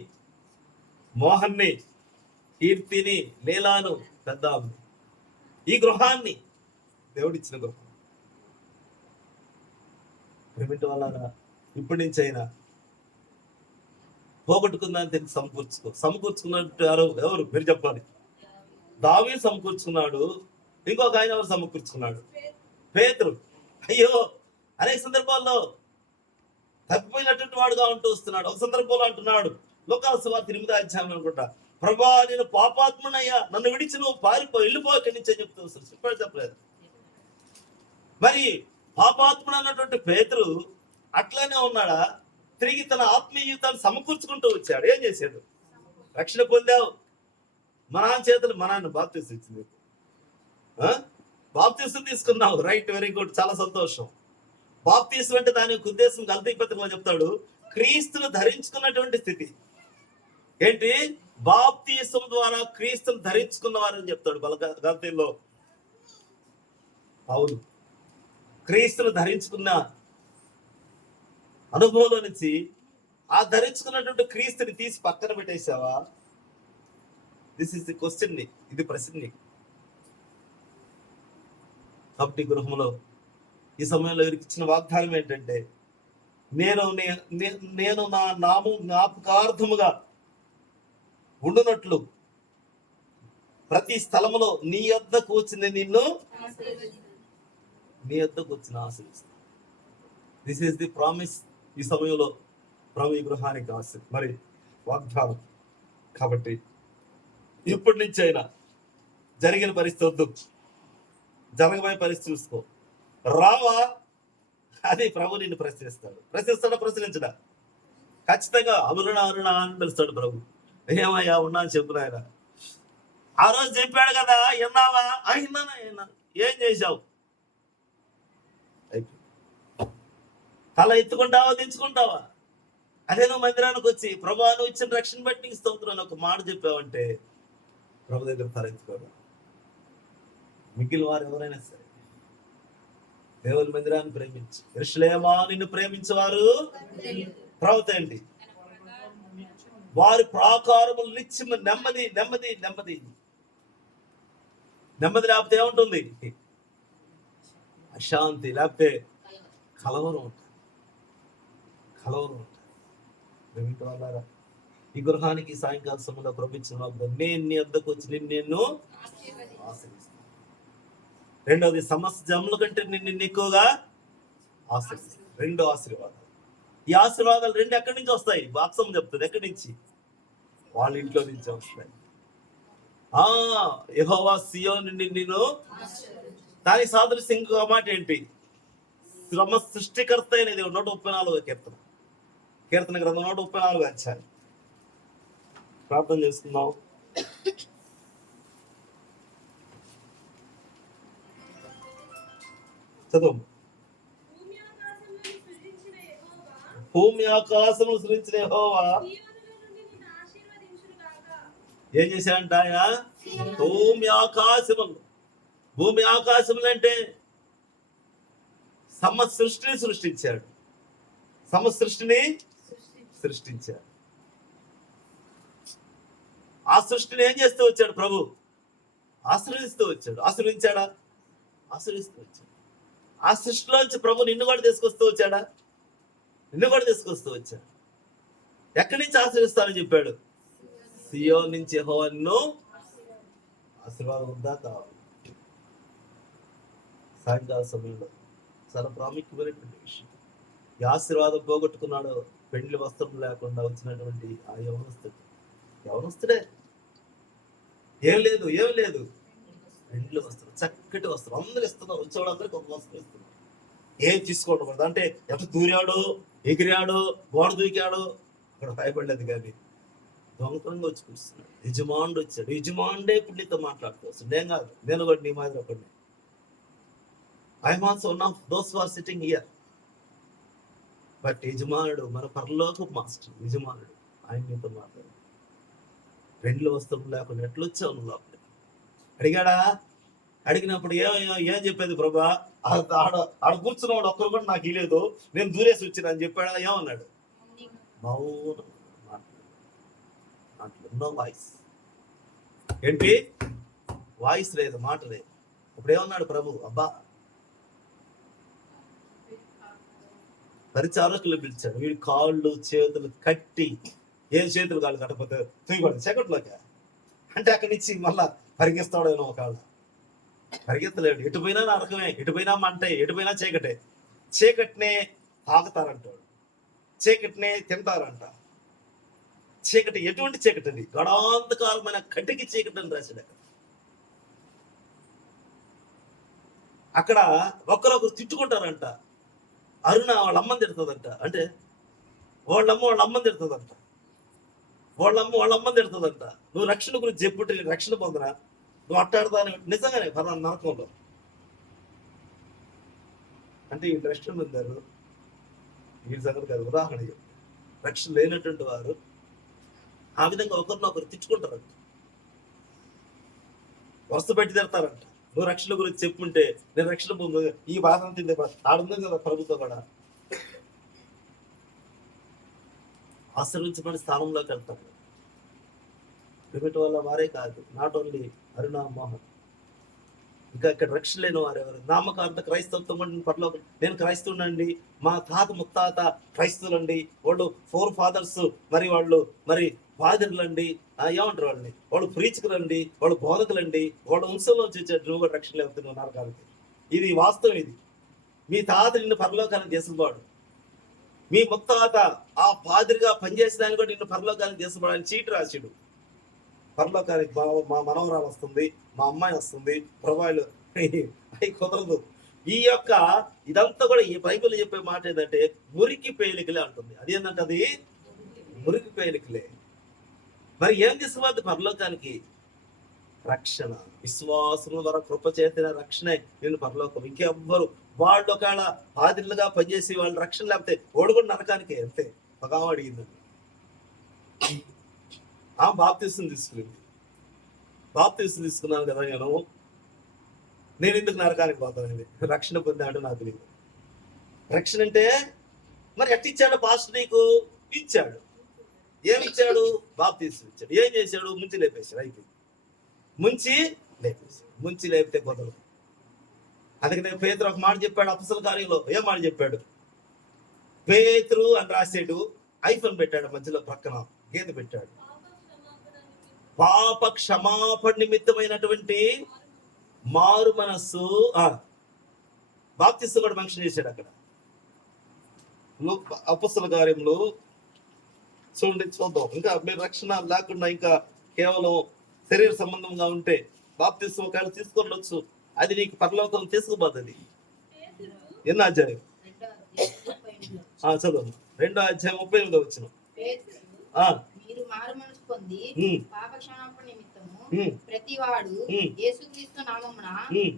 మోహన్ని, కీర్తిని, లీలాను, పెద్దాము, ఈ గృహాన్ని, దేవుడిచ్చిన గృహం ఏమిటి వల్ల ఇప్పటి నుంచి అయినా పోగొట్టుకుందని తిరిగి సమకూర్చుకున్నట్టు ఎవరు మీరు చెప్పాలి. దావీదు సమకూర్చుకున్నాడు. ఇంకొక ఆయన ఎవరు సమకూర్చుకున్నాడు? పేతురు. అయ్యో, అనేక సందర్భాల్లో తప్పిపోయినటువంటి వాడుగా ఉంటూ వస్తున్నాడు. ఒక సందర్భంలో అంటున్నాడు, లోకాసు సువార్త 8వ అధ్యాయం అనుకుంటా, ప్రభా నేను పాపాత్మునయ్యా, నన్ను విడిచి నువ్వు వెళ్ళిపో ఇక్కడి నుంచి అని చెప్తూ వస్తాడు. ఇప్పుడు చెప్పలేదు. మరి పాపాత్ముడు అన్నటువంటి పేతురు అట్లనే ఉన్నాడా? తిరిగి తన ఆత్మీయ జీవితాన్ని సమకూర్చుకుంటూ వచ్చాడు. ఏం చేశాడు? రక్షణ పొందావు, మనాన్న చేతులు మనాన్ని బాప్తీసం ఇచ్చింది, బాప్తీసం తీసుకున్నావు, రైట్, వెరీ గుడ్, చాలా సంతోషం. బాప్తీసం అంటే దాని యొక్క ఉద్దేశం గలతీ పత్రికలో చెప్తాడు, క్రీస్తును ధరించుకున్నటువంటి స్థితి. ఏంటి? బాప్తీసం ద్వారా క్రీస్తును ధరించుకున్నవారని చెప్తాడు గలతీలో. అవును, క్రీస్తును ధరించుకున్న అనుభవంలో నుంచి ఆ ధరించుకున్నటువంటి క్రీస్తుని తీసి పక్కన పెట్టేశావా? This is the question. ఇది ప్రశ్న. కాబట్టి గృహంలో ఈ సమయంలో వీరికి ఇచ్చిన వాగ్దానం ఏంటంటే, నేను నా నామం జ్ఞాపకార్థముగా ఉండునట్లు ప్రతి స్థలములో నీ యొద్దకు వచ్చిన నిన్ను ఆశీర్వదిస్తాను. This is the promise. ఈ సమయంలో ప్రభు ఈ గృహానికి ఆశ, మరి వాగ్దానం. కాబట్టి ఇప్పటి నుంచి అయినా జరిగిన పరిస్థితి వద్దు, జరగబోయే పరిస్థితి చూసుకో. రావా అది ప్రభు నిన్ను ప్రశ్నించడా? ఖచ్చితంగా అరుణ అని పిలుస్తాడు ప్రభు. ఏమయ్యా ఉన్నా అని చెప్పు ఆయన. ఆ రోజు చెప్పాడు కదా, విన్నావా? విన్నాను. ఏం చేశావు? తల ఎత్తుకుంటావా, దించుకుంటావా? అదే నువ్వు మందిరానికి వచ్చి ప్రభా నువ్వు ఇచ్చిన రక్షణ బట్టి స్తోత్రం ఒక మాట చెప్పావంటే ప్రభు దగ్గర తల ఎత్తుకోవడం. మిగిలిన వారు ఎవరైనా సరే దేవుని మందిరాన్ని ప్రేమించి, యెరూషలేమా నిన్ను ప్రేమించేవారు ప్రవతండి, వారి ప్రాకారములు నిత్యం నెమ్మది నెమ్మది నెమ్మది. నెమ్మది లేకపోతే ఏముంటుంది? అశాంతి, లేకపోతే కలవరం ఉంటుంది. ఈ గృహానికి సాయంకాల సమయంలో ప్రభించిన నేను నీ వద్దకు వచ్చి నిన్ను ఆశీర్వదిస్తాను. రెండవది, సమస్త జన్మల కంటే నిన్ను ఎక్కువగా ఆశీర్వదిస్తాను. రెండో ఆశీర్వాదాలు. ఈ ఆశీర్వాదాలు రెండు ఎక్కడి నుంచి వస్తాయి? వాక్సం చెప్తుంది. ఎక్కడి నుంచి? వాళ్ళ ఇంట్లో నుంచి వస్తాయి. యెహోవా సియోను నిన్ను, దానికి సాదృశ్యం ఇంకో మాట ఏంటి? సృష్టికర్త అనేది 134వ కీర్తన గ్రంథం 134వ అధ్యాయం. ప్రార్థన చేసుకుందాం. చదువు. భూమి ఆకాశములు సృజించిన యెహోవా ఏం చేశాడంట? ఆయన భూమి ఆకాశములు అంటే సృష్టిని సృష్టించాడు. సృష్టించాడు. ఆ సృష్టిని ఏం చేస్తూ వచ్చాడు ప్రభు? ఆశీర్వదిస్తూ వచ్చాడు. ఆశీర్వదించాడా? ఆశీర్వదిస్తూ వచ్చాడు. ఆ సృష్టిలోంచి ప్రభు నిన్ను కూడా తీసుకొస్తూ వచ్చాడా? నిన్ను కూడా తీసుకొస్తూ వచ్చాడు. ఎక్కడి నుంచి ఆశీర్వదిస్తానని చెప్పాడు? సియోను నుంచి యెహోవా నిన్ను ఆశీర్వాదం ఉందా? కావాలి. సాయంకాల సమయంలో చాలా ప్రాముఖ్యమైనటువంటి విషయం. ఈ ఆశీర్వాదం పోగొట్టుకున్నాడు పెండ్లి వస్త్రం లేకుండా వచ్చినటువంటి ఆ యవనస్తుడే. ఏం లేదు పెండ్లి వస్త్రం, చక్కటి వస్త్రం అందరూ ఇస్తున్నారు. వచ్చేవాళ్ళందరికీ ఒక వస్త్రం ఇస్తున్నారు. ఏం తీసుకోకూడదు అంటే ఎంత దూరాడో, ఎగిరాడో, గోడ దూకాడో అక్కడ భయపడలేదు. కానీ దొంగతనంగా వచ్చి కూర్చున్నాడు. యజమానుడు వచ్చాడు. యజమానుడే ఇప్పుడు నీతో మాట్లాడుతూ వస్తాడు. నేను కాదు, నేను కూడా నీ మాదిరి ఒకటి. I'm also one of those who are sitting here. But యజమానుడు, మన పరలోకపు మాస్టర్ యజమానుడు, ఆయన నీతో మాట్లాడు. పెండ్లి వస్త్రం లేకుండా ఎట్లొచ్చావు నువ్వు లోపలికి? అడిగాడా? అడిగినప్పుడు ఏం చెప్పేది? ప్రభా, ఆడ కూర్చున్నవాడు ఒక్కరు కూడా నాకు ఇలేదు, నేను దూరేసి వచ్చిన అని చెప్పాడా? ఏమన్నాడు? మౌనం, నో వాయిస్. ఏంటి? వాయిస్ లేదు, మాట లేదు. ఇప్పుడు ఏమన్నాడు ప్రభు? అబ్బా, పరిచారకులు పిలిచాడు. వీడి కాళ్ళు చేతులు కట్టి, ఏం చేతులు కాళ్ళు కట్టకపోతే తూయబడి సెకండ్లోకి అంటే అక్కడి నుంచి మళ్ళా పరిగెత్తాడేమో. ఒకళ్ళు పరిగెత్తలేడు. ఎటుపోయినా నరకమే, ఎటుపోయినా మంటే, ఎటుపోయినా చీకటే. చీకటినే తాగుతారంటాడు, చీకటినే తింటారంట. చీకటి ఎటువంటి చీకటి? అది గడాంతకాలమైన కటికి చీకటి అని రాశాడు. అక్కడ ఒకరొకరు తిట్టుకుంటారంట. అరుణ వాళ్ళ అమ్మని తిడుతుందంట. అంటే వాళ్ళ అమ్మని తిడుతుందంట. వాళ్ళ అమ్మని తిడుతుందంట. నువ్వు రక్షణ గురించి చెప్పుంటే నేను రక్షణ పొందరా, నువ్వు అట్టాడుతాను. నిజంగానే నరకంలో అంటే ఈ రక్షణ పొందారు. వీడి సంగతి కాదు, ఉదాహరణ చెప్పు. రక్షణ లేనటువంటి వారు ఆ విధంగా ఒకరినొకరు తిట్టుకుంటారంట, వరుస పెట్టి తిడతారంట. నువ్వు రక్షణ గురించి చెప్పుంటే నేను రక్షణ పొందు, ఈ బాధ అంతే ఆడుంది కదా ప్రభుత్వం కూడా. ఆశ్రయించబడి స్థానంలోకి వెళ్తారు. ప్రిమిట్ వల్ల వారే కాదు, నాట్ ఓన్లీ అరుణ, మోహన్, ఇంకా ఇక్కడ రక్షణ లేని వారు ఎవరు? నామకార్థ క్రైస్తవత్వం పట్ల నేను క్రైస్తవునండి, మా తాత ముత్తాత క్రైస్తవులండి, వాళ్ళు 4 fathers, మరి వాళ్ళు మరి పాదిరులండి, ఏమంటారు వాళ్ళని, వాళ్ళు ప్రీచకులండి, వాళ్ళు బోధకులండి, వాళ్ళ వంశంలో వచ్చాడు. నువ్వు కూడా రక్షణ లేవుతున్నావు నరకానికి. ఇది వాస్తవం. ఇది మీ తాత నిన్ను పరలోకానికి తీసుకుపోడు. మీ ముత్తాత ఆ పాదిరిగా పనిచేసేదాన్ని కూడా నిన్ను పరలోకానికి తీసుకుపోవడానికి చీటి రాసిడు. పరలోకానికి మా మనవరాలు వస్తుంది, మా అమ్మాయి వస్తుంది, ప్రభావాలు అవి కుదరదు. ఈ యొక్క ఇదంతా కూడా ఈ బైబిల్ చెప్పే మాట ఏంటంటే మురికి పేలికలే అంటుంది. అది ఏంటంటే అది మురికి పేలికలే. మరి ఏం తీసుకుపోద్ది పరలోకానికి? రక్షణ. విశ్వాసము ద్వారా కృప చేసిన రక్షణే నేను పరలోకం. ఇంకెవ్వరు వాళ్ళు ఒకవేళ పాదిరులుగా పనిచేసి వాళ్ళు రక్షణ లేకపోతే ఓడుకుని నరకానికి అంతే. పగామ అడిగిందండి. బాప్తిసం తీసుకున్నాను కదా నేను ఎందుకు నరకానికి పోతానండి? రక్షణ పొందాడు నాకు తెలియదు. రక్షణ అంటే మరి ఎట్టిచ్చాడు పాస్టర్? నీకు ఇచ్చాడు. ఏమిచ్చాడు? బాప్తిసం ఇచ్చాడు. ఏం చేశాడు? ముంచి లేపేశాడు. అయిపోయింది. ముంచి లేపితే కుదరదు. అందుకనే పేతురు ఒక మాట చెప్పాడు అపొస్తలుల కార్యంలో. ఏం మాట చెప్పాడు? పేతురు అని రాసాడు, ఐఫోన్ పెట్టాడు, మధ్యలో పక్కన గీత పెట్టాడు. పాప క్షమాపణ నిమిత్తమైనటువంటి మారు మనస్సు. బాప్తిసం కూడా మెన్షన్ చేశాడు అక్కడ అపొస్తలుల కార్యంలో. చూద్దాం. ఇంకా మీరు రక్షణ లేకుండా ఇంకా కేవలం శరీర సంబంధంగా ఉంటే బాప్తిసం ఒకవేళ తీసుకొనొచ్చు, అది నీకు పరలోకం తీసుకుపోతుంది. ఎన్నో అధ్యాయం? చదువు. 2వ అధ్యాయం 38వ వచనం. మీరు మారు మనసు పొంది పాప క్షమాపణ నిమిత్తము ప్రతివాడు యేసుక్రీస్తు నామమున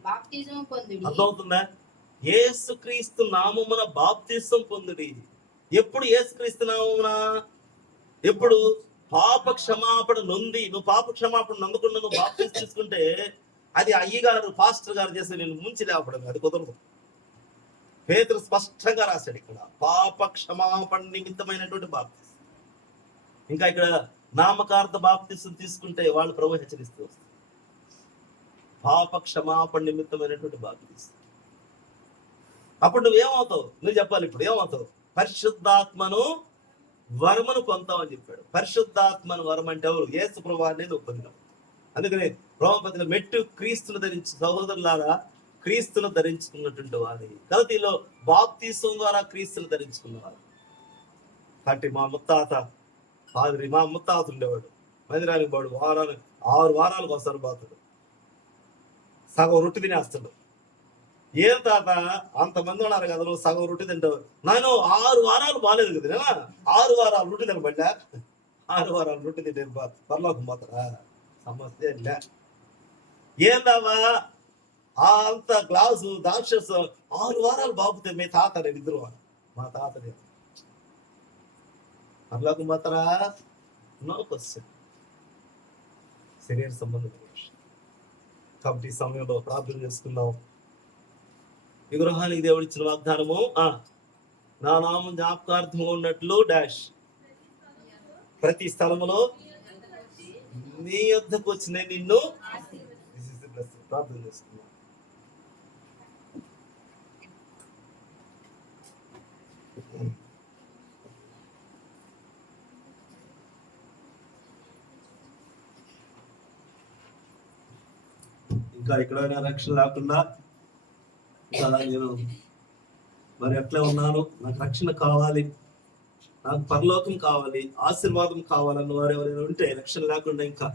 బాప్తిసం పొందుడి. అర్థమవుతుందా? యేసుక్రీస్తు నామమున బాప్తిసం పొందుడి. ఎప్పుడు యేసుక్రీస్తు నామమున? ఎప్పుడు? పాప క్షమాపణ నొంది. నువ్వు పాప క్షమాపణ నొందకుండా నువ్వు బాప్తిసం తీసుకుంటే అది అయ్యగారు పాస్టర్ గారు చేస్తే నేను ముంచి లేపడం, అది కుదరదు. పేతురు స్పష్టంగా రాశాడు ఇక్కడ, పాప క్షమాపణ నిమిత్తమైనటువంటి బాప్తిసం. ఇంకా ఇక్కడ నామకార్థ బాప్తిసం తీసుకుంటే వాళ్ళు ప్రభు హెచ్చరిస్తూ వస్తారు. పాప క్షమాపణ నిమిత్తమైనటువంటి బాప్తిసం. అప్పుడు నువ్వేమవుతావు? నువ్వు చెప్పాలి. ఇప్పుడు ఏమవుతావు? పరిశుద్ధాత్మను వరమును పొందుతావని చెప్పాడు. పరిశుద్ధాత్మను వరం అంటే ఎవరు? యేసు ప్రభువునే నువ్వు పొందినావు. అందుకని రోమపతిలో మెట్టు క్రీస్తును ధరించి, సహోదరులారా క్రీస్తును ధరించుకున్నటువంటి వారి. గలతీలో బాప్తిసం ద్వారా క్రీస్తును ధరించుకున్నవారు. కాబట్టి మా ముత్తాత ఉండేవాడు, మందిరానికి వాడు 6 వారాలకు ఒకసారి బాతుడు, సగం రొట్టె తినేస్తాడు. ఏం తాత అంతమంది ఉన్నారు కదా, నువ్వు సగం రొట్టె తింటావు? నేను 6 వారాలు బాగాలేదు కదా, నేనా 6 వారాలు రొట్టె తినబడ్డా, 6 వారాలు రొట్టె తింటే పరలోకం పోతారా? సమస్య లే. ఏందావా అంత గ్లాసు దాక్షస్ 6 వారాలు బాబుతే మీ తాత నేను ఇద్దరు, మా తాత పరలోకం పోతారా? No question. శరీర సంబంధమైన విషయం. కాబట్టి ఈ సమయంలో ప్రార్థన చేసుకుందాం. ఈ గృహానికి దేవుడు ఇచ్చిన వాగ్దానము, నా నామం జ్ఞాపకార్థంగా ఉన్నట్లు డాష్ ప్రతి స్థలములో నీ యొద్దకు వచ్చిన నిన్ను ప్రార్థన చేసుకున్నాం. ఇంకా ఎక్కడైనా రక్షణ లేకుండా నేను మరి ఎట్లా ఉన్నాను, నాకు రక్షణ కావాలి, నాకు పరలోకం కావాలి, ఆశీర్వాదం కావాలన్న వారు ఎవరైనా ఉంటే, రక్షణ లేకుండా ఇంకా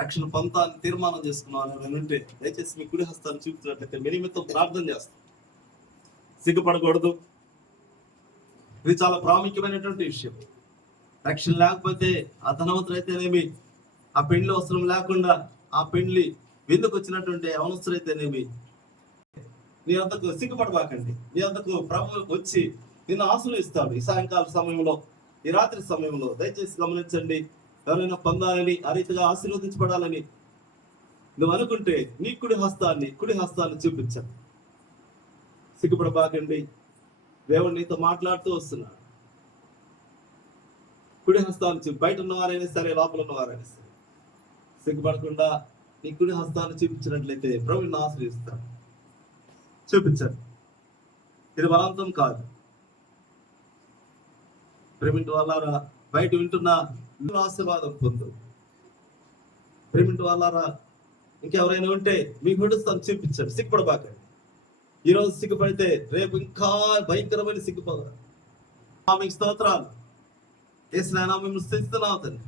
రక్షణ పొందాలని తీర్మానం చేసుకున్నాను ఎవరైనా ఉంటే, దయచేసి మీ కుడి హస్తాన్ని చూపుతున్నట్లయితే మీ నిమిత్తం ప్రార్థన చేస్తాం. సిగ్గుపడకూడదు. ఇది చాలా ప్రాముఖ్యమైనటువంటి విషయం. రక్షణ లేకపోతే ఆ ధనవంతులైతేనేమి, ఆ పెండ్లి అవసరం లేకుండా ఆ పెండ్లి విందుకు వచ్చినటువంటి అవసరమైతేనేమి, నీ అంతకు సిగ్గుపడబాకండి. నీ అంతకు ప్రభు వచ్చి నిన్ను ఆశీర్వదిస్తాడు. ఈ సాయంకాల సమయంలో, ఈ రాత్రి సమయంలో దయచేసి గమనించండి. ఎవరైనా పొందాలని, ఆ రీతిగా ఆశీర్వదించబడాలని నువ్వు అనుకుంటే నీ కుడి హస్తాన్ని చూపించండి. సిగ్గుపడబాకండి. దేవుడు నీతో మాట్లాడుతూ వస్తున్నాడు. కుడి హస్తాన్ని చూపి, బయట ఉన్నవారైనా సరే, లోపల ఉన్నవారైనా సరే, సిగ్గుపడకుండా నీ కుడి హస్తాన్ని చూపించినట్లయితే ప్రభు నిన్ను ఆశీర్వదిస్తాడు. చూపించండి. ఇది బలవంతం కాదు. ప్రేమింటి వాళ్ళారా, బయట వింటున్న ఆశీర్వాదం పొందు. ప్రేమింటి వాళ్ళారా, ఇంకెవరైనా ఉంటే మీ గుడిస్తాను చూపించండి. సిగ్గుపడబాకండి. ఈరోజు సిగ్గుపడితే రేపు ఇంకా భయంకరమైన సిగ్గుపడాలి. మీకు స్తోత్రాలు. ఏసునాయనా మిమ్మల్ని స్తుతిస్తున్నాను తండ్రి.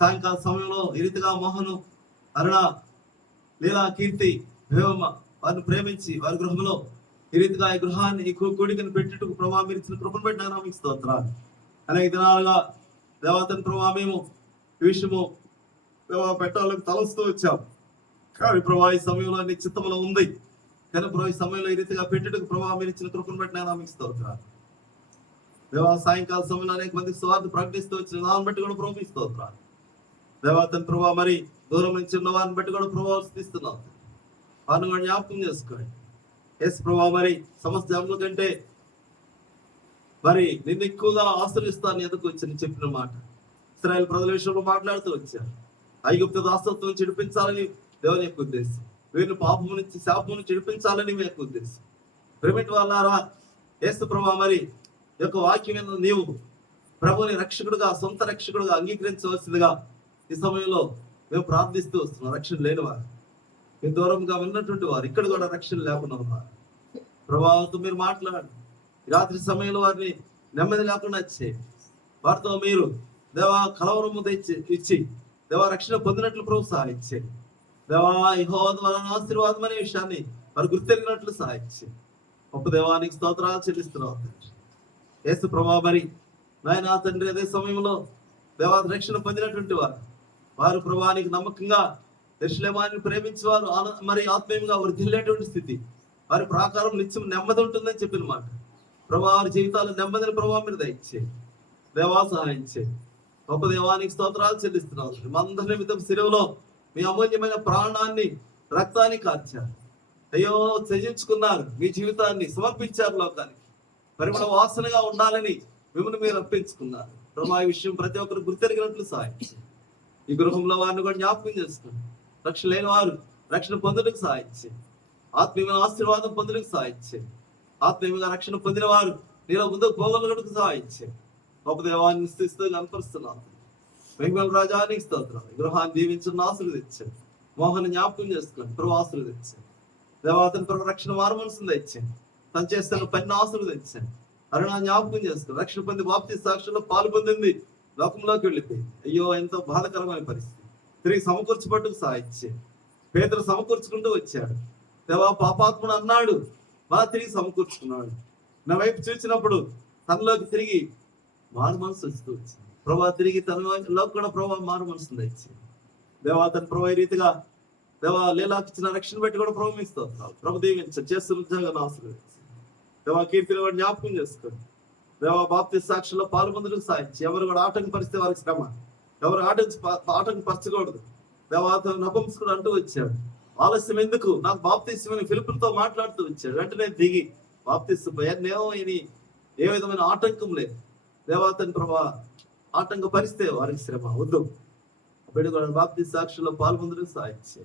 సాయంకాల సమయంలో ఈ రీతిగా మోహను, అరుణ, లీలా, కీర్తి, వేవమ్మ వారిని ప్రేమించి వారి గృహంలో ఈ రీతిగా ఈ గృహాన్ని, ఈ కూడికను పెట్టేట్టుకు ప్రభావం మీరు ఇచ్చిన కృపను బట్టి నాయనా మీకు స్తోత్రాలు. అనేక దినాలుగా దేవతని ప్రభావ మేము ఈ విషయము పెట్టాలని తలస్తూ వచ్చాం. కానీ ప్రభావ ఈ సమయంలో నీ చిత్తంలో ఉంది. కానీ ప్రభావ ఈ సమయంలో ఈ రీతిగా పెట్టేట్టుకు ప్రభావం మీరు ఇచ్చిన కృపను బట్టి నాయనా మీకు స్తోత్రాలు. దేవా సాయంకాల సమయంలో అనేక మంది స్వార్థ ప్రకటిస్తూ వచ్చిన దాన్ని బట్టి కూడా ప్రభావ స్తోత్రాలు. దేవతని ప్రభావ మరి దూరం నుంచి ఉన్న వారిని బట్టి కూడా ప్రభావం స్థిస్తున్నాం. వారిని కూడా జ్ఞాపకం చేసుకోండి. ఎస్ ప్రభావ మరి సమస్త జన్మల కంటే మరి నిన్ను ఎక్కువగా ఆశ్రయిస్తాను ఎందుకు వచ్చి చెప్పిన మాట ఇశ్రాయేలు ప్రజల విషయంలో మాట్లాడుతూ వచ్చారు. ఐగుప్తు దాసత్వం చెడిపించాలని దేవుని యొక్క ఉద్దేశం. వీరిని పాపము నుంచి, శాపము నుంచి చెడిపించాలని మీ యొక్క ఉద్దేశం. ప్రేమిటి వాళ్ళారా, యేసు ప్రభావ మరి యొక్క వాక్యం మీద నీవు ప్రభుని రక్షకుడుగా, సొంత రక్షకుడుగా అంగీకరించవలసిందిగా ఈ సమయంలో మేము ప్రార్థిస్తూ వస్తున్నాం. రక్షణ లేని వారు, మీరు దూరంగా విన్నటువంటి వారు, ఇక్కడ కూడా రక్షణ లేకుండా ఉన్నారు. ప్రభావంతో మీరు మాట్లాడండి. రాత్రి సమయంలో వారిని నెమ్మది లేకుండా చేయండి. వారితో మీరు దేవా కలవరము ఇచ్చి దేవా రక్షణ పొందినట్లు ప్రభు సహాయించండి. దేవా యెహోవా వలన ఆశీర్వాదం అనే విషయాన్ని వారు గుర్తెరిగినట్లు సహాయించండి. గొప్ప దేవానికి స్తోత్రాలు చెల్లిస్తున్నాం. యేసు ప్రభా మరి నాయనా తండ్రి, అదే సమయంలో దేవా రక్షణ పొందినటువంటి వారు ప్రభానికి నమ్మకంగా యెరూషలేముని ప్రేమించేవారు మరి ఆత్మీయంగా వృద్ధిల్లేటువంటి స్థితి, వారి ప్రాకారం నిత్యం నెమ్మది ఉంటుందని చెప్పిన మాట. ప్రభా వారి జీవితాలు నెమ్మదిని ప్రభావం మీరు దయచేయండి. దేవా సహాయం చేయండి. గొప్ప దేవానికి స్తోత్రాలు చెల్లిస్తున్నాం. మందరి నిమిత్తం శిలువలో మీ అమూల్యమైన ప్రాణాన్ని, రక్తాన్ని కార్చారు. అయ్యో త్యజించుకున్నారు, మీ జీవితాన్ని సమర్పించారు లోకానికి. పరిమళ వాసనగా ఉండాలని మిమ్మల్ని మీరు అర్పించుకున్నారు. ప్రభా ఈ విషయం ప్రతి ఒక్కరు గుర్తెరిగినట్లు సహాయం. ఈ గృహంలో వారిని కూడా జ్ఞాపకం చేసుకోండి. రక్షణ లేని వారు రక్షణ పొందుటకు సహాయం చేయండి. ఆత్మీయమైన ఆశీర్వాదం పొందుటకు సహాయం చేయండి. ఆత్మీయంగా రక్షణ పొందిన వారు నీలో ముందుకు పోగలగడానికి సహాయం చేయండి. గొప్ప దేవాన్ని స్థితితో కనపరుస్తున్నాను. వెంగళ రాజానికి స్తోత్రం. గృహాన్ని దీవించిన ఆశీర్వదించండి. మోహన్ జ్ఞాపకం చేసుకోండి, ప్రభు ఆశీర్వదించండి. దేవాతని ప్రభు రక్షణ మారు మనసును తెచ్చండి. తను చేస్తున్న పనిని ఆశీర్వదించండి. అరుణ జ్ఞాపకం చేసుకోండి. రక్షణ పొంది బాప్తి సాక్షుల్లో పాలు పొందింది, లోకంలోకి వెళ్ళిపోయింది. అయ్యో ఎంతో బాధకరమైన పరిస్థితి. తిరిగి సమకూర్చబట్టుకు సాయించే పేదలు సమకూర్చుకుంటూ వచ్చాడు. దేవా పాపాత్ముడు అన్నాడు, బాగా తిరిగి సమకూర్చుకున్నాడు. నా వైపు చూసినప్పుడు తనలోకి తిరిగి మారు మనసు వస్తూ వచ్చింది. ప్రభా తిరిగి తనలో కూడా ప్రభావ మారు మనసు తెచ్చింది. దేవా తన ప్రభు ఈ రీతిగా దేవా లీలాకి ఇచ్చిన రక్షణ బట్టి కూడా ప్రభు మీకు స్తోత్రాలు. ప్రభు దీవించండి, చేస్తున్న ఉద్యోగాన్ని ఆశీర్వదించండి. దేవా కీర్తిని వాడు జ్ఞాపకం చేసుకోండి. దేవా బాప్తి సాక్షుల్లో పాల్పొందుటకు సాధించి ఎవరు కూడా ఆటంకపరిస్తే వారికి శ్రమ, ఎవరు ఆటంకపరచకూడదు. దేవా నపుంసకుడు అంటూ వచ్చాడు, ఆలస్యం ఎందుకు, నాకు బాప్తిస్మని ఫిలిపులతో మాట్లాడుతూ వచ్చాడు. వెంటనే దిగి బాప్తిస్మేమో ఇది ఏ విధమైన ఆటంకం లేదు. దేవాతని ప్రభా ఆటంకపరిస్తే వారికి శ్రమ వద్దు. బిడ్డ కూడా బాప్తి సాక్షుల్లో పాల్పొందుటకు సాధించి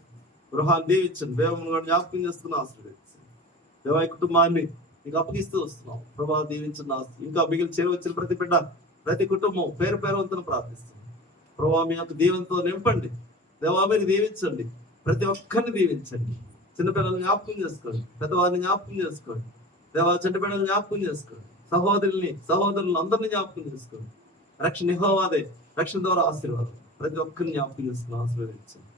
గృహాన్ని దీవించండి. దేవమును కూడా జ్ఞాపకం చేసుకుని ఆశీర్వదించండి. దేవా కుటుంబాన్ని మీకు అప్పగిస్తూ వస్తున్నాం. ప్రభా దీవించిన ఇంకా మిగిలిన చేరవచ్చిన ప్రతి బిడ్డ ప్రతి కుటుంబం పేరు వంతును ప్రార్థిస్తుంది. ప్రభా మీ యొక్క దీవెనతో నింపండి. దేవా మీరు దీవించండి, ప్రతి ఒక్కరిని దీవించండి. చిన్నపిల్లల్ని జ్ఞాపకం చేసుకోండి, పెద్దవారిని జ్ఞాపకం చేసుకోండి. దేవా చెడ్డ బిడ్డలను జ్ఞాపకం చేసుకోండి, సహోదరులను అందరినీ జ్ఞాపకం చేసుకోండి. రక్షణ యెహోవాదే, రక్షణ ద్వారా ఆశీర్వాదం ప్రతి ఒక్కరిని జ్ఞాపకం చేసుకుని ఆశీర్వదించండి.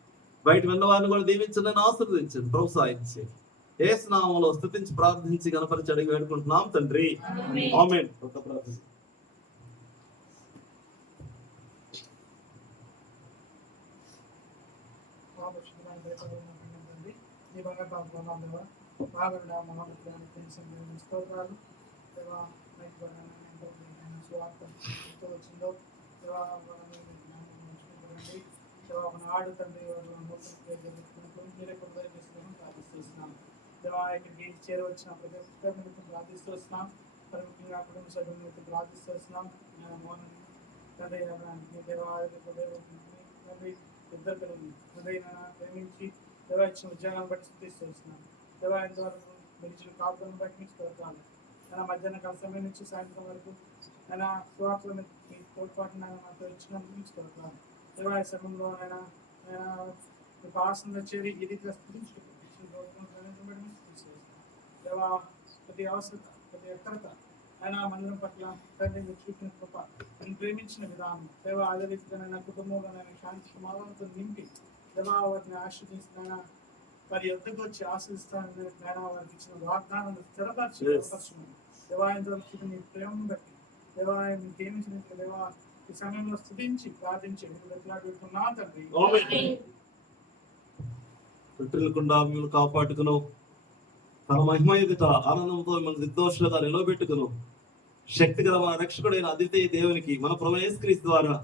బయట విన్నవారిని కూడా దీవించండి, ఆశీర్వదించండి, ప్రోత్సహించండి. యేసు నామములో స్తుతించి ప్రార్థించి గణపరిచి అడిగి వేడుకుంటున్నాం తండ్రి, ఆమేన్. ఒక ప్రార్థన. ఆడు తండ్రి ప్రార్థిస్తున్నాం. ఇక్కడికి చేరవచ్చిన ప్రతి ఒక్కరిని ప్రార్థిస్తూ వస్తున్నాం. మరి ముఖ్యంగా కుటుంబ సభ్యులను ప్రార్థిస్తూ వస్తున్నాం. మోహన్ తండ్రి తండ్రి ఇద్దరు ప్రేమించి దేవా ఇచ్చిన ఉద్యోగాన్ని బట్టి స్థుతిస్తూ వస్తున్నాం. దేవా ఇంతవరకు నిలిచిన కాపులను బట్టి మీకు స్తోత్రాలు. నేను మధ్యాహ్న కాల సమయం నుంచి సాయంత్రం వరకు నేను స్వార్థలను మీ తోడ్పాటు నాతో ఇచ్చినందుకు మీకు స్తోత్రాలు. దేవా ఈ సమయంలో నేను ఆసనంలో చేరి ఈ రీతిగా స్థుతించుకుంటున్నాను. దేవా ప్రతి అవసరత, ప్రతి ఎక్కడత ఆయన మందిరం పట్ల తండ్రి మీరు చూపిన కృప, నేను ప్రేమించిన విధానం దేవా అదే రీతిగా నా కుటుంబంలో నేను శాంతి సమాధానంతో నింపి దేవా వారిని ఆశ్రదిస్తున్న వారి యొద్దకు వచ్చి ఆశ్రదిస్తానని నేను వారికి ఇచ్చిన వాగ్దానాన్ని స్థిరపరచు దేవా ఇంతవరకు మీ ప్రేమను బట్టి దేవా మీకేమించిన దేవా ఈ సమయంలో స్థుతించి ప్రార్థించి ఎట్లాడుతున్నా తండ్రి. మిమ్మల్ని కాపాడుకును, తన మహిమ ఎదుట ఆనందంతో మిమ్మల్ని నిర్దోషులుగా నిలబెట్టుకును శక్తిగల మన రక్షకుడైన అద్వితీయ దేవునికి మన ప్రభువు యేసుక్రీస్తు ద్వారా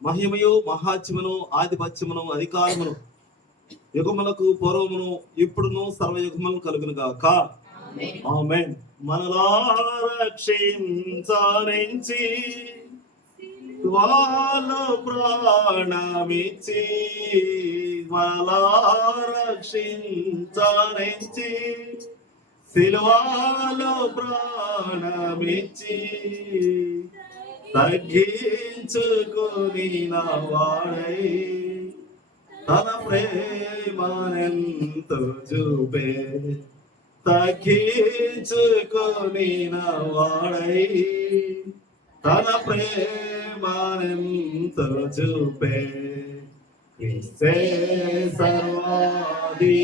మహిమయు మహాత్మ్యమును ఆధిపత్యమును అధికారమును యుగములకు పూర్వమును ఇప్పుడును సర్వయుగములను కలుగును గాక. ఆమేన్. మనలా రక్షించనించి వాళ్ళు ప్రాణమిచ్చి మనలా రక్షించనించి సిలువలో ప్రాణమిచ్చి తగ్గించుకొని నా వాడై తన ప్రేమనెంతో చూపే తగ్గించుకొని నా వాడై తన ప్రేమనెంతో చూపే క్రీస్తే సర్వాధికారి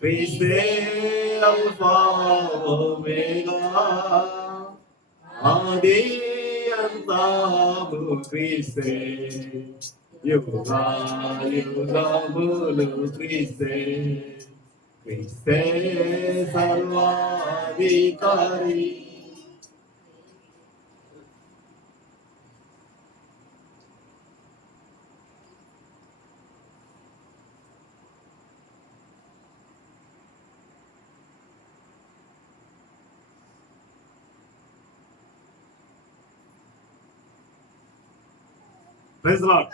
క్రీస్తే అల్ఫా ఒమేగా ఆది అంతము క్రీస్తే యుగా యుగములు క్రీస్తే క్రీస్తే సర్వాధికారి. Praise the Lord.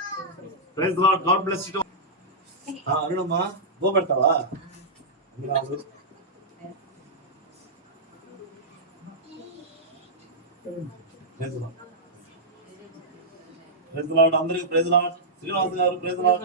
Praise the Lord. God bless you. Arunamma గో పెడతావా? ప్రైజ్ లార్డ్ అందరికి praise Lord. Srinivas garu praise lord.